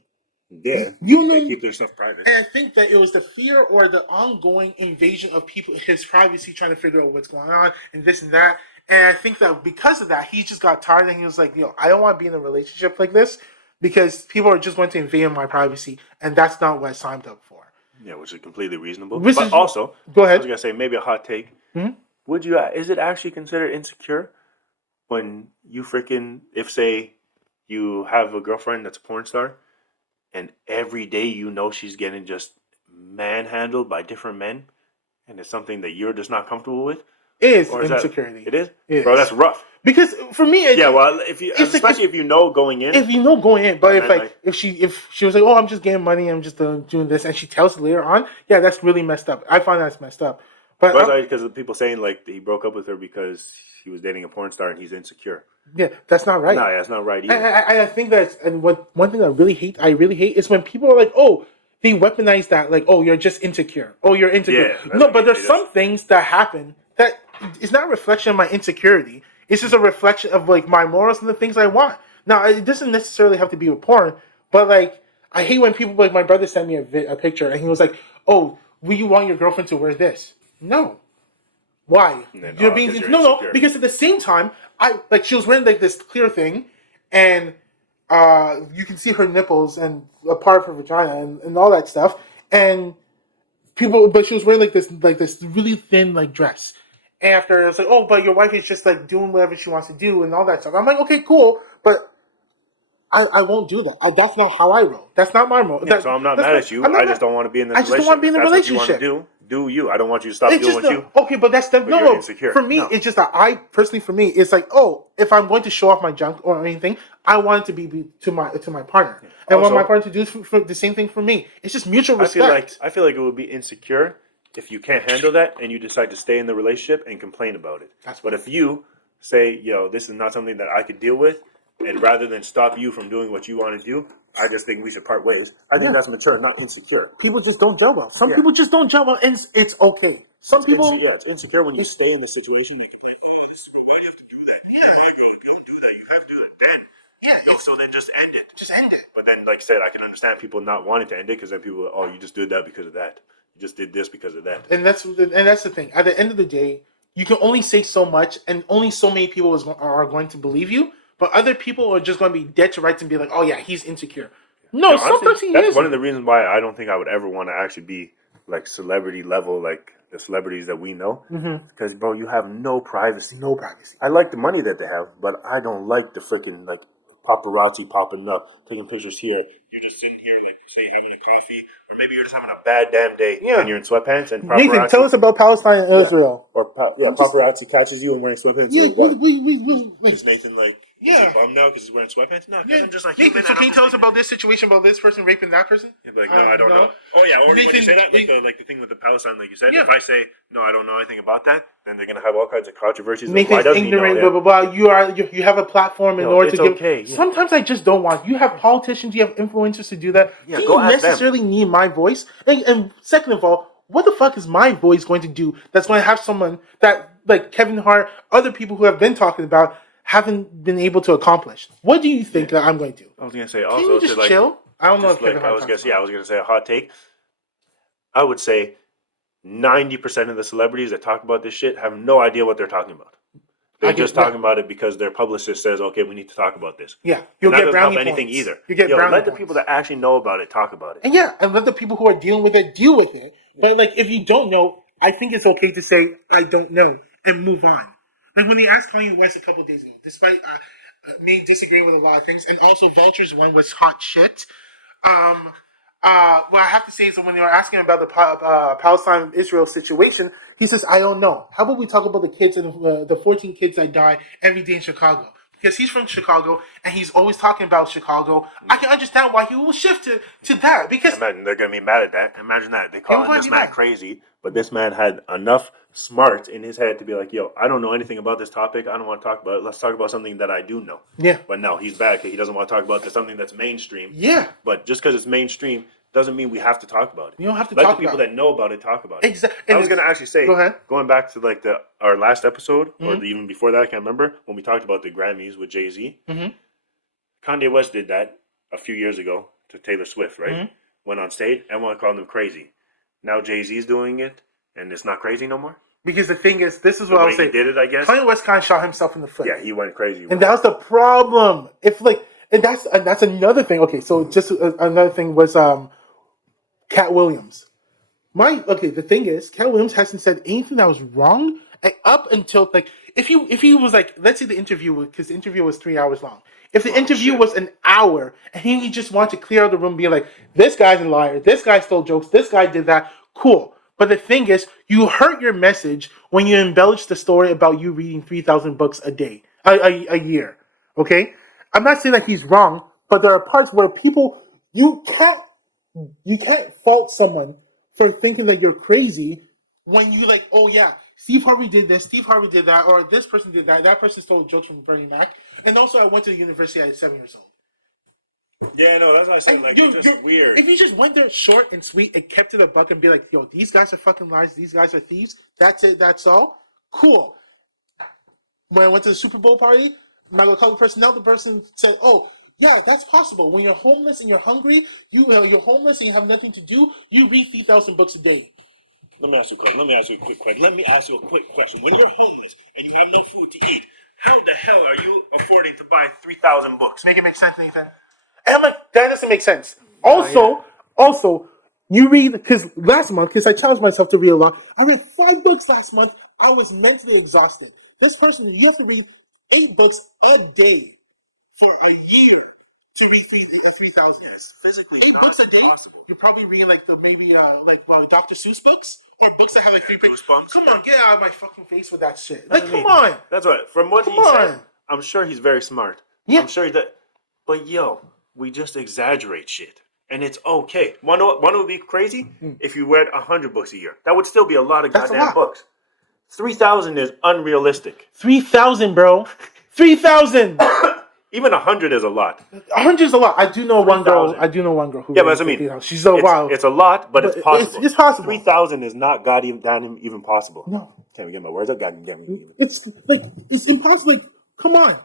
Yeah, they keep their stuff private. And I think that it was the fear or the ongoing invasion of people, his privacy, trying to figure out what's going on and this and that. And I think that because of that, he just got tired and he was like, I don't want to be in a relationship like this because people are just going to invade my privacy, and that's not what I signed up for. Yeah, which is completely reasonable. But also, go ahead. I was gonna say maybe a hot take. Mm-hmm. Would you? Is it actually considered insecure when you if say you have a girlfriend that's a porn star, and every day you know she's getting just manhandled by different men, and it's something that you're just not comfortable with? It is insecurity. It is? Bro, that's rough. Because for me, especially if you know going in. If you know going in, but if she was like, oh, I'm just getting money, I'm just doing this, and she tells it later on, yeah, that's really messed up. I find that's messed up. But because of people saying like he broke up with her because he was dating a porn star and he's insecure. Yeah, that's not right. No, that's not right either. I think that's one thing I really hate is when people are like, oh, they weaponize that, like, oh, you're just insecure. Oh, you're insecure. Yeah, no, but there's some things that happen that is not a reflection of my insecurity. It's just a reflection of like my morals and the things I want. Now, it doesn't necessarily have to be with porn, but like I hate when people like my brother sent me a picture and he was like, "Oh, will you want your girlfriend to wear this?" No. Why? You're being no, because at the same time, she was wearing like this clear thing, and you can see her nipples and a part of her vagina and all that stuff. And people, but she was wearing like this really thin like dress. And after it's like, oh, but your wife is just like doing whatever she wants to do and all that stuff. I'm like, okay, cool, but I won't do that. That's not how I roll. That's not my role. Yeah, so I'm not mad at you. I just don't want to be in this relationship. I just don't want to be in the relationship. What you want to do you. I don't want you to stop doing what you. Okay, but that's the no. Insecure. For me, it's just that I personally, for me, it's like, oh, if I'm going to show off my junk or anything, I want it to be to my partner, and I want my partner to do for the same thing for me. It's just mutual respect. I feel like it would be insecure if you can't handle that and you decide to stay in the relationship and complain about it. But if you say, yo, this is not something that I could deal with. And rather than stop you from doing what you want to do, I just think we should part ways. I think that's mature, not insecure. People just don't gel well. Some people just don't gel well, and it's okay. Some people... it's insecure when you stay in the situation. You can this is why you have to do that. Yeah, don't do that. You have to do it then. So then just end it. Just end it. But then, like I said, I can understand people not wanting to end it because then people are, you just did that because of that. You just did this because of that. And that's the thing. At the end of the day, you can only say so much, and only so many people are going to believe you. But other people are just going to be dead to rights and be like, "Oh yeah, he's insecure." No, sometimes he is. That's one of the reasons why I don't think I would ever want to actually be like celebrity level, like the celebrities that we know. Because bro, you have no privacy. No privacy. I like the money that they have, but I don't like the freaking like paparazzi popping up, taking pictures here. You're just sitting here, like say having a coffee, or maybe you're just having a bad damn day, and you're in sweatpants. And paparazzi, Nathan, tell us about Palestine and Israel. Or paparazzi catches you and wearing sweatpants. Yeah, is Nathan like? Yeah, bummed now because he's wearing sweatpants. No, because I'm just like. Nathan, so can you tell us about this situation, about this person raping that person? You'd be like, no, I don't know. Oh yeah, or Nathan, when you say that, like the thing with the Palestine, like you said, if I say no, I don't know anything about that, then they're gonna have all kinds of controversies. Nathan's ignorant, blah blah blah. You have a platform in order to give. Okay, sometimes I just don't want. You have politicians, you have influencers to do that. Yeah, do you necessarily need my voice? And second of all, what the fuck is my voice going to do? That's going to have someone that like Kevin Hart, other people who have been talking about. Haven't been able to accomplish. What do you think that I'm going to do? I was going to say also, can you just chill? I don't know if Kevin Hart I was going to say a hot take. I would say 90% of the celebrities that talk about this shit have no idea what they're talking about. They're just talking about it because their publicist says, "Okay, we need to talk about this." Yeah, you'll get brownie points. Anything either. You get brownie let the people that actually know about it talk about it. And and let the people who are dealing with it deal with it. But like, if you don't know, I think it's okay to say I don't know and move on. Like when they asked Kanye West a couple of days ago, despite me disagreeing with a lot of things, and also Vulture's one was hot shit. What I have to say is that when they were asking about the Palestine-Israel situation, he says, I don't know. How about we talk about the kids and the 14 kids that die every day in Chicago? Because he's from Chicago, and he's always talking about Chicago. I can understand why he will shift to that. Because imagine they're going to be mad at that. Imagine that. They call this man crazy, but this man had enough smarts in his head to be like, yo, I don't know anything about this topic. I don't want to talk about it. Let's talk about something that I do know. Yeah. But no, he's bad because he doesn't want to talk about something that's mainstream. Yeah. But just because it's mainstream doesn't mean we have to talk about it. You don't have to talk about it. Let the people that know about it talk about it. Exactly. I was going to actually say, go ahead. Going back to like our last episode, or even before that, I can't remember, when we talked about the Grammys with Jay-Z. Kanye West did that a few years ago to Taylor Swift, right? Went on stage, everyone called him crazy. Now Jay-Z's doing it, and it's not crazy no more? Because the thing is, this is what I was saying. He did it, I guess. Kanye West kind of shot himself in the foot. Yeah, he went crazy. And that's the problem. And that's another thing. Okay, so just another thing was Cat Williams. The thing is, Cat Williams hasn't said anything that was wrong up until if he was like, let's say the interview, because the interview was 3 hours long. If the interview was an hour and he just wanted to clear out the room, being like, this guy's a liar, this guy stole jokes, this guy did that, cool. But the thing is, you hurt your message when you embellish the story about you reading 3,000 books a year. Okay? I'm not saying that he's wrong, but there are parts where people, you can't fault someone for thinking that you're crazy when you like, oh yeah, Steve Harvey did this, Steve Harvey did that, or this person did that person stole jokes from Bernie Mac. And also I went to the university at 7 years old. Yeah, no, that's what I said. It's just weird. If you just went there short and sweet and kept it a buck and be like, yo, these guys are fucking liars, these guys are thieves, that's it, that's all, cool. When I went to the Super Bowl party, my local personnel, the person said, oh, yeah, that's possible. When you're homeless and you're hungry, you're homeless and you have nothing to do, you read 3,000 books a day. Let me ask you a quick question. When you're homeless and you have no food to eat, how the hell are you affording to buy 3,000 books? Make it make sense, Nathan. And I'm like, that doesn't make sense. Also, you read, because last month, because I challenged myself to read a lot, I read 5 books last month. I was mentally exhausted. This person, you have to read 8 books a day for a year to read 3,000. Yes, physically 8 books a day. Possible. You're probably reading like Dr. Seuss books or books that have like 3 pages. Come on, get out of my fucking face with that shit. Like, come on. That's right. From what he said, I'm sure he's very smart. Yeah. I'm sure that. But yo, we just exaggerate shit. And it's okay. One would be crazy if you read 100 books a year. That would still be a lot of goddamn books. 3,000 is unrealistic. 3,000, bro. 3,000. Even 100 is a lot. 100 is a lot. I do know one girl who. Yeah, but I mean, she's so wild. It's a lot, but it's possible. It's possible. 3,000 is not goddamn even possible. No. Can't we get my words out? Goddamn. It's impossible. Like, come on.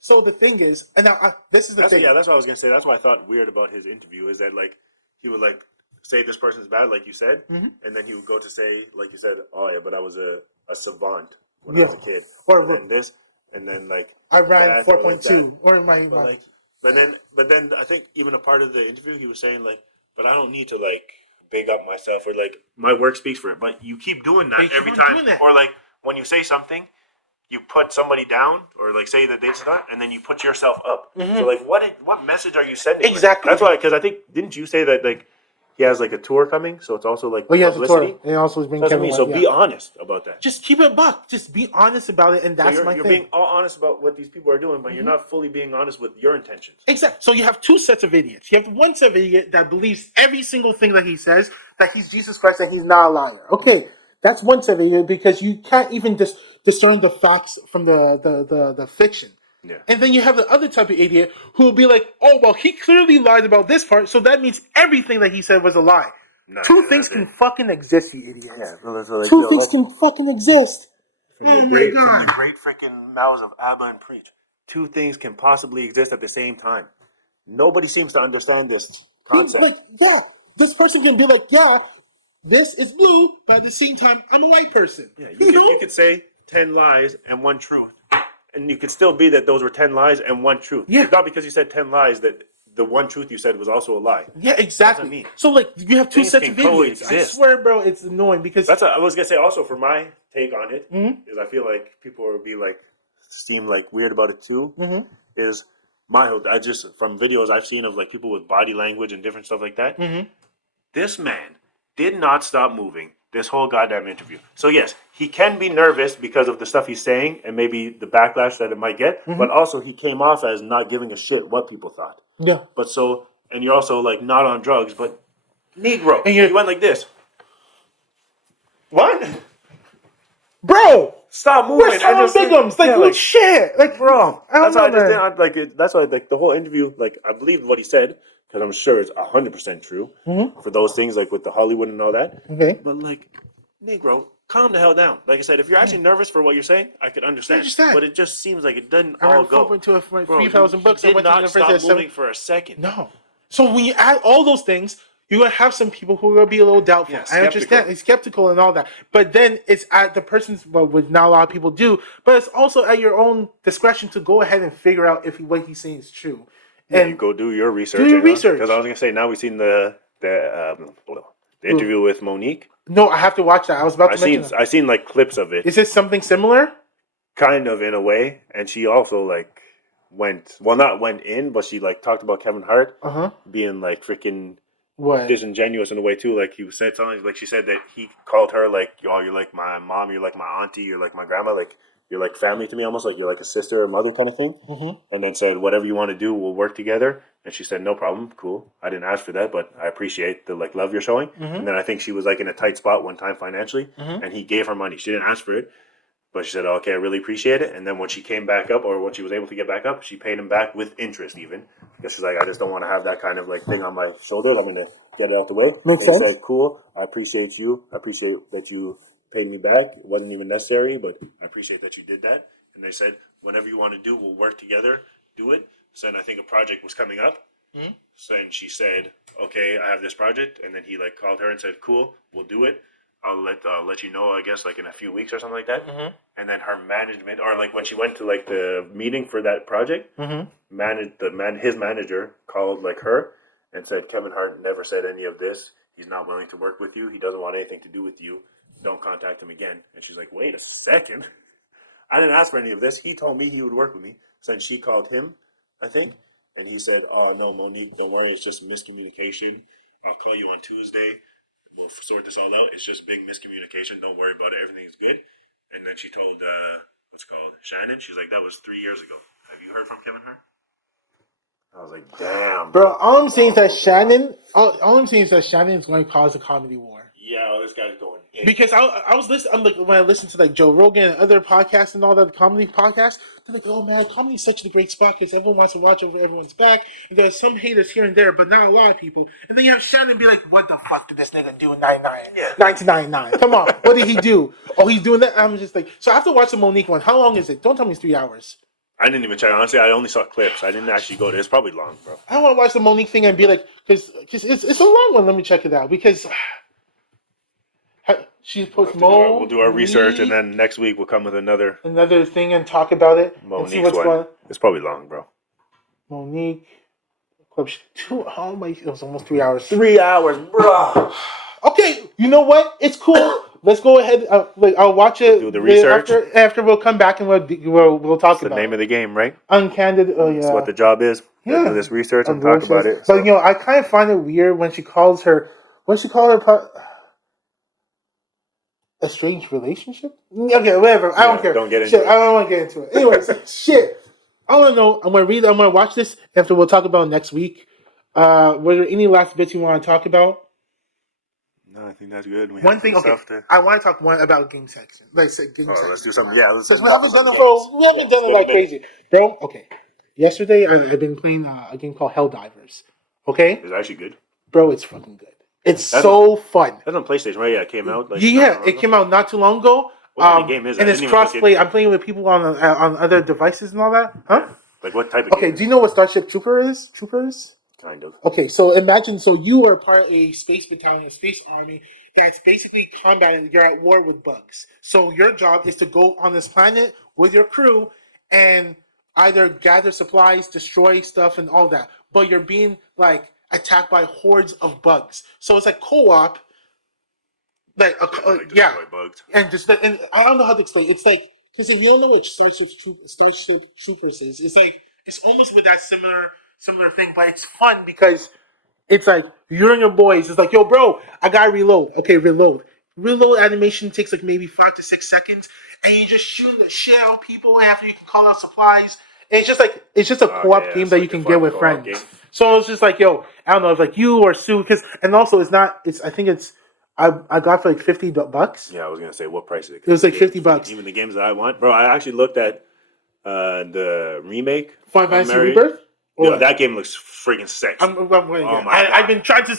So the thing is, and now this is the thing. Yeah, that's what I was gonna say. That's what I thought weird about his interview is that like he would like say this person's bad, like you said, and then he would go to say, like you said, oh yeah, but I was a savant when I was a kid, or then this, and then like I ran 4.2 or my. But then I think even a part of the interview he was saying like, but I don't need to like big up myself or like my work speaks for it. But you keep doing that every time, or like when you say something. You put somebody down, or like say that they start, and then you put yourself up. So like, what message are you sending? Exactly. That's why, because I think didn't you say that like he has like a tour coming, so it's also like he has a tour, and also he's being so be honest about that. Just keep it buck. Just be honest about it, and that's so my thing. You're being all honest about what these people are doing, but you're not fully being honest with your intentions. Exactly. So you have 2 sets of idiots. You have one set of idiot that believes every single thing that he says, that he's Jesus Christ, that he's not a liar. Okay. That's one set of idiot because you can't even discern the facts from the fiction. Yeah. And then you have the other type of idiot who will be like, oh, well, he clearly lied about this part, so that means everything that he said was a lie. Two things can fucking exist, you idiot. Yeah, like, 2 things can fucking exist. From the great freaking mouths of Abba and Preach. 2 things can possibly exist at the same time. Nobody seems to understand this concept. This person can be like, this is blue, but at the same time, I'm a white person. Yeah, you could say 10 lies and 1 truth. And you could still be that those were 10 lies and 1 truth. Yeah. It's not because you said 10 lies that the 1 truth you said was also a lie. Yeah, exactly. What I mean. So, like, you have 2 sets of idiots. I swear, bro, it's annoying because... That's what I was going to say also for my take on it, is I feel like people will be like, seem like weird about it too, is from videos I've seen of like people with body language and different stuff like that, this man did not stop moving this whole goddamn interview. So yes, he can be nervous because of the stuff he's saying and maybe the backlash that it might get, but also he came off as not giving a shit what people thought. Yeah. But and you're also like not on drugs, but Negro. And you went like this. What? Bro! Stop moving. We're selling bigums. Like shit. Like, bro. That's why I just didn't like. That's why like the whole interview. Like I believed what he said because I'm sure it's 100% true for those things like with the Hollywood and all that. Okay. But like, Negro, calm the hell down. Like I said, if you're actually nervous for what you're saying, I could understand. But it just seems like it doesn't all go. I read 3,000 books. Did not stop moving for a second. No. So when you add all those things, you're going to have some people who are going to be a little doubtful. Yeah, I understand. It's skeptical and all that. But then it's at the person's, which not a lot of people do, but it's also at your own discretion to go ahead and figure out if what he's saying is true. And you go do your research. Because I was going to say, now we've seen the interview with Monique. No, I have to watch that. I was about to mention that. I've seen like clips of it. Is it something similar? Kind of in a way. And she also like not went in, but she like talked about Kevin Hart being like freaking disingenuous in a way too. Like he said something like she said that he called her like, oh, you're like my mom, you're like my auntie, you're like my grandma, like you're like family to me, almost like you're like a sister or mother kind of thing. And then said, whatever you want to do, we'll work together. And she said, no problem, cool. I didn't ask for that, but I appreciate the like love you're showing. And then I think she was like in a tight spot one time financially, and he gave her money. She didn't ask for it, but she said, okay, I really appreciate it. And then when she came back up, or when she was able to get back up, she paid him back with interest even, because she's like, I just don't want to have that kind of like thing on my shoulders. I'm gonna get it out the way. Makes sense. He said, cool. I appreciate you. I appreciate that you paid me back. It wasn't even necessary, but I appreciate that you did that. And they said, whatever you want to do, we'll work together, do it. So then I think a project was coming up. So then she said, okay, I have this project. And then he like called her and said, cool, we'll do it. I'll let you know, I guess, like in a few weeks or something like that. Mm-hmm. And then her management, or like when she went to like the meeting for that project, his manager called like her and said, Kevin Hart never said any of this. He's not willing to work with you. He doesn't want anything to do with you. Don't contact him again. And she's like, wait a second. I didn't ask for any of this. He told me he would work with me. So then she called him, I think, and he said, oh, no, Monique, don't worry. It's just miscommunication. I'll call you on Tuesday. We'll sort this all out. It's just big miscommunication. Don't worry about it. Everything's good. And then she told, Shannon. She's like, that was 3 years ago. Have you heard from Kevin Hart? I was like, damn. Bro, all I'm saying is that Shannon, all I'm saying is that Shannon is going to cause a comedy war. Yeah, this guy's going in. Because I was listening, I'm like, when I listened to like Joe Rogan and other podcasts and all that comedy podcasts, they're like, oh man, comedy is such a great spot because everyone wants to watch over everyone's back. And there's some haters here and there, but not a lot of people. And then you have Shannon be like, what the fuck did this nigga do in 1999? Come on, what did he do? Oh, he's doing that? I'm just like, so I have to watch the Monique one. How long is it? Don't tell me it's 3 hours. I didn't even check. Honestly, I only saw clips. I didn't actually go there. It's probably long, bro. I want to watch the Monique thing and be like, because it's a long one. Let me check it out because she puts We'll do our research, and then next week we'll come with another thing and talk about it. Monique's and see what's one. going on. It's probably long, bro. Monique Club. It was almost 3 hours. 3 hours, bro. Okay, you know what? It's cool. Let's go ahead. I'll watch it. Do the research. After we'll come back and we'll talk about it. It's the name of the game, right? Uncandid. Oh yeah. That's what the job is. Yeah. Do this research and talk about it. But I kind of find it weird when she calls her. What she call her? A strange relationship? Okay, whatever. I don't care. Don't get into it. I don't want to get into it. Anyways, shit. I want to know. I'm going to watch this after we'll talk about it next week. Were there any last bits you want to talk about? No, I think that's good. One thing, okay. I want to talk about game section. Like, game section. Let's do something. Yeah, let's. Because we haven't done it like crazy, bro. Okay. Yesterday, I've been playing a game called Helldivers. Okay. It's actually good, bro. It's fucking good. It's so fun. That's on PlayStation, right? Yeah, it came out. It came out not too long ago. What kind of game is that? And it's crossplay. I'm playing with people on other devices and all that. Huh? Yeah. Like what type of game? Okay, do you know what Starship Trooper is? Kind of. Okay, so imagine, you are part of a space battalion, a space army that's basically combating. You're at war with bugs. So your job is to go on this planet with your crew and either gather supplies, destroy stuff, and all that. But you're being attacked by hordes of bugs. So it's like co-op. Bugs. And I don't know how to explain. It's like, because if you don't know what Starship Troopers is, it's almost with that similar thing, but it's fun because it's like you and your boys. It's like, yo, bro, I gotta reload. Okay, reload. Reload animation takes maybe 5 to 6 seconds, and you just shooting the shit out of people after you can call out supplies. And it's just a co-op game that you can get with friends. Game. So it's just like, yo, I don't know, it's like you or Sue, and also I think I got for $50. Yeah, I was gonna say, what price is it? It was like $50. Even the games that I want, bro. I actually looked at the remake. Final Fantasy Rebirth. Yeah, that game looks freaking sick. I've been trying to. I've been trying to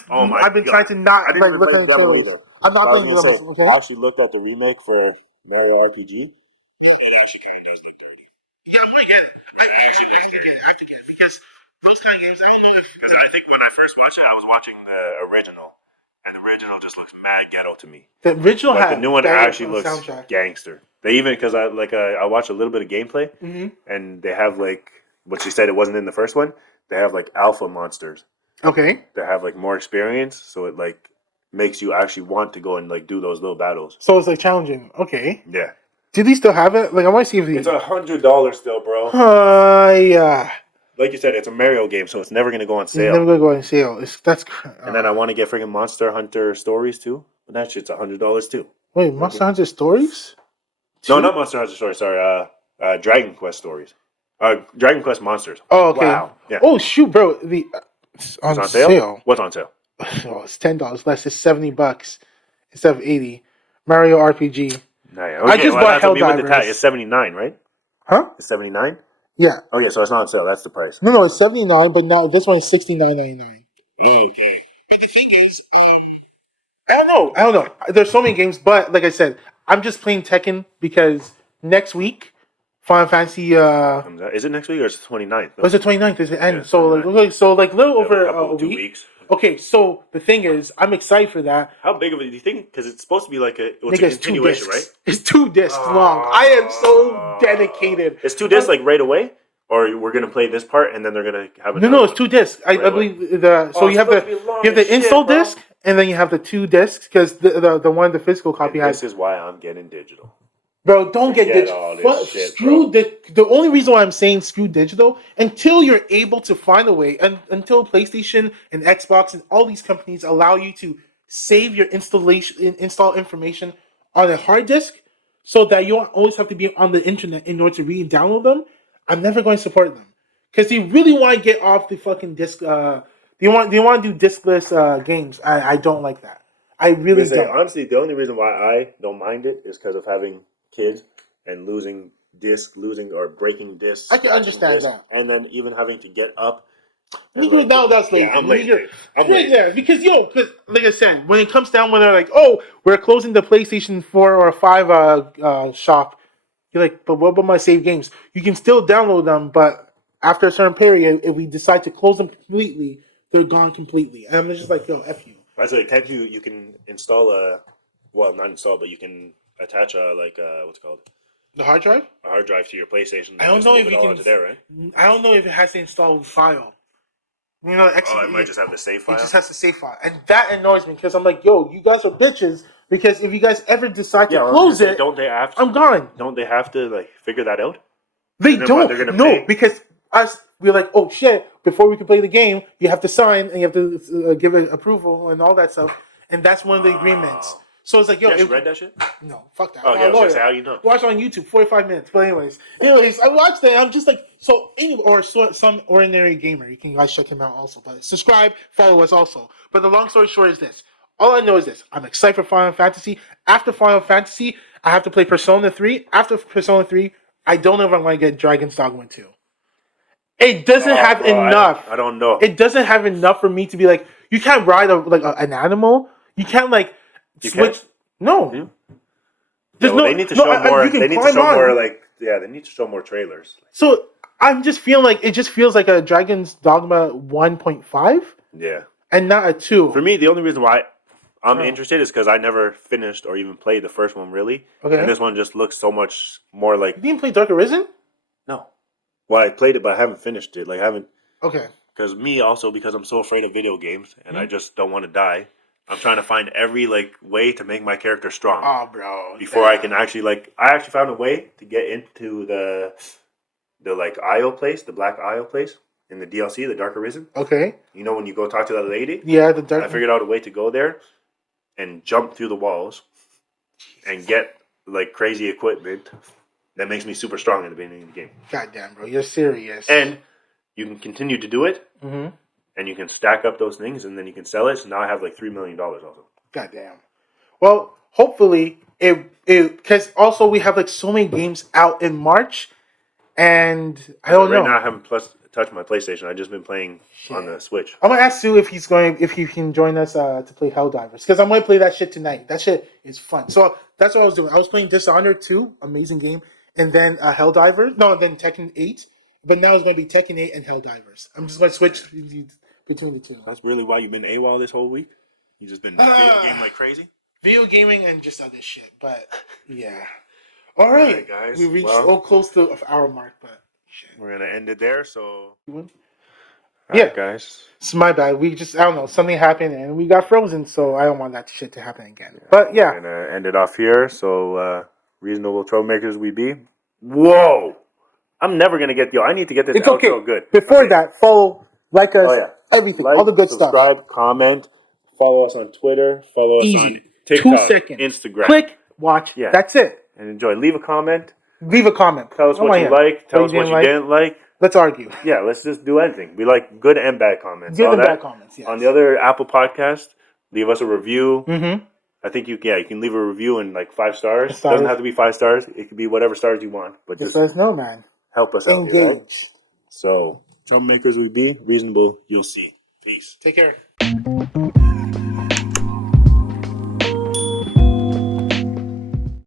not look at the trailers. I'm not playing the demos. Okay. I actually looked at the remake for Mario RPG. It actually kind of does look good. Yeah, I'm gonna get it. I have to get it because those kind of games. I don't know if because I think when I first watched it, I was watching the original, and the original just looks mad ghetto to me. The original the new one actually looks gangster. They even because I watched a little bit of gameplay, and they have what she said it wasn't in the first one. They have alpha monsters. Okay. That have more experience, so it makes you actually want to go and do those little battles. So it's challenging. Okay. Yeah. Do they still have it? I want to see if it's $100 still, bro. Yeah. Like you said, it's a Mario game, so it's never gonna go on sale. It's never gonna go on sale. And then I want to get freaking Monster Hunter Stories too, but that shit's $100 too. Wait, Monster Hunter Stories? No, not Monster Hunter Stories. Sorry, Dragon Quest Stories. Dragon Quest Monsters. Oh, okay. Wow. Yeah. Oh shoot, bro! It's on sale. What's on sale? Oh, it's $10 less. It's $70 instead of $80. Mario RPG. No, yeah. Okay, I just bought Helldivers. It's $79, right? Huh? It's $79. Yeah. Okay, so it's not on sale. That's the price. No, it's $79, but now this one is $69.99. Okay. But the thing is, I don't know. There's so many games, but like I said, I'm just playing Tekken because next week, Final Fantasy. Is it next week or is it 29th? No? It's the 29th. It's the end. Yeah, so little over a week. 2 weeks. Okay, so the thing is, I'm excited for that. How big of it do you think? Because it's supposed to be like a continuation, right? It's 2 discs long. I am so dedicated. It's 2 discs like right away, or we're gonna play this part and then they're gonna have another. No, it's 2 discs. I believe the so you have the install disc and then you have the 2 discs because the one the physical copy has. This is why I'm getting digital. Bro, don't get digital. Screw the only reason why I'm saying screw digital until you're able to find a way, and until PlayStation and Xbox and all these companies allow you to save your install information on a hard disk, so that you don't always have to be on the internet in order to read and download them. I'm never going to support them because they really want to get off the fucking disc. They want to do diskless games. I don't like that. I really don't. Honestly, the only reason why I don't mind it is because of having kids and losing or breaking discs. I can understand that. And then even having to get up. That's late. Yeah, I'm late. I'm late. Yeah, because like I said, when it comes down when they're like, oh, we're closing the PlayStation 4 or 5 shop, you're like, but what about my save games? You can still download them, but after a certain period, if we decide to close them completely, they're gone completely. And I'm just like, yo, F you. Right, so you can install not install, but you can attach what's it called? The hard drive? A hard drive to your PlayStation. I don't know if you can. There, right? I don't know if it has to install a file. You know, it might just have the save file. It just has the save file, and that annoys me because I'm like, yo, you guys are bitches. Because if you guys ever decide to close it, don't they have to, I'm gone. Don't they have to figure that out? They don't. No, because we're like, oh shit! Before we can play the game, you have to sign and you have to give it approval and all that stuff, and that's one of the agreements. So it's like, yo, you read that shit? No, fuck that. Oh, yeah, I was gonna say, how you know? Watch on YouTube, 45 minutes. But anyways, I watched it. I'm just like, some ordinary gamer. You can guys check him out also. But subscribe, follow us also. But the long story short is this. All I know is this. I'm excited for Final Fantasy. After Final Fantasy, I have to play Persona 3. After Persona 3, I don't know if I'm going to get Dragon's Dogma 2. It doesn't have enough. I don't know. It doesn't have enough for me to be like, you can't ride an animal. You can't switch. No. Yeah. They need to show more. They need to show more. They need to show more trailers. So I'm just feeling like it just feels like a Dragon's Dogma 1.5. Yeah. And not a 2. For me, the only reason why I'm interested is because I never finished or even played the first one really. Okay. And this one just looks so much more like. You didn't play Dark Arisen? No. Well, I played it, but I haven't finished it. Okay. Because I'm so afraid of video games, and I just don't want to die. I'm trying to find every way to make my character strong. Oh, bro! Before I can actually I actually found a way to get into the Isle place, the Black Isle place in the DLC, the Dark Arisen. Okay. You know when you go talk to that lady? Yeah, the Dark. I figured out a way to go there, and jump through the walls, and get crazy equipment that makes me super strong in the beginning of the game. Goddamn, bro, you're serious. And you can continue to do it. Mm-hmm. And you can stack up those things, and then you can sell it. So now I have $3 million also. Goddamn. Well, hopefully because also we have so many games out in March, and I don't know. Right now I haven't touched my PlayStation. I've just been playing on the Switch. I'm gonna ask Sue if he can join us to play Helldivers, because I'm gonna play that shit tonight. That shit is fun. So that's what I was doing. I was playing Dishonored 2, amazing game, and then Helldivers. No, then Tekken 8. But now it's gonna be Tekken 8 and Helldivers. I'm just gonna switch between the two. That's really why you've been AWOL this whole week? You've just been video game like crazy? Video gaming and just other shit. But, yeah. All right, guys. We reached so close to our mark, but shit. We're going to end it there, so... Right, guys. It's my bad. We just, I don't know, something happened and we got frozen, so I don't want that shit to happen again. But, yeah. We're going to end it off here, so reasonable troublemakers we be. Whoa! I'm never going to get... I need to get this outro good. Before that, follow... Like us, everything, all the good stuff. Subscribe, comment, follow us on Twitter, follow us on TikTok, 2 seconds. Instagram. Click, watch, that's it. And enjoy. Leave a comment. Tell us what you like. Tell us what you didn't like. Let's argue. Yeah, let's just do anything. We like good and bad comments. Good and bad comments, yes. On the other Apple podcast, leave us a review. Mm-hmm. I think you can leave a review in 5 stars. It doesn't have to be 5 stars. It could be whatever stars you want. But just let us know, man. Help us out. Engage. Here, right? So... Troublemakers we be, reasonable you'll see. Peace. Take care.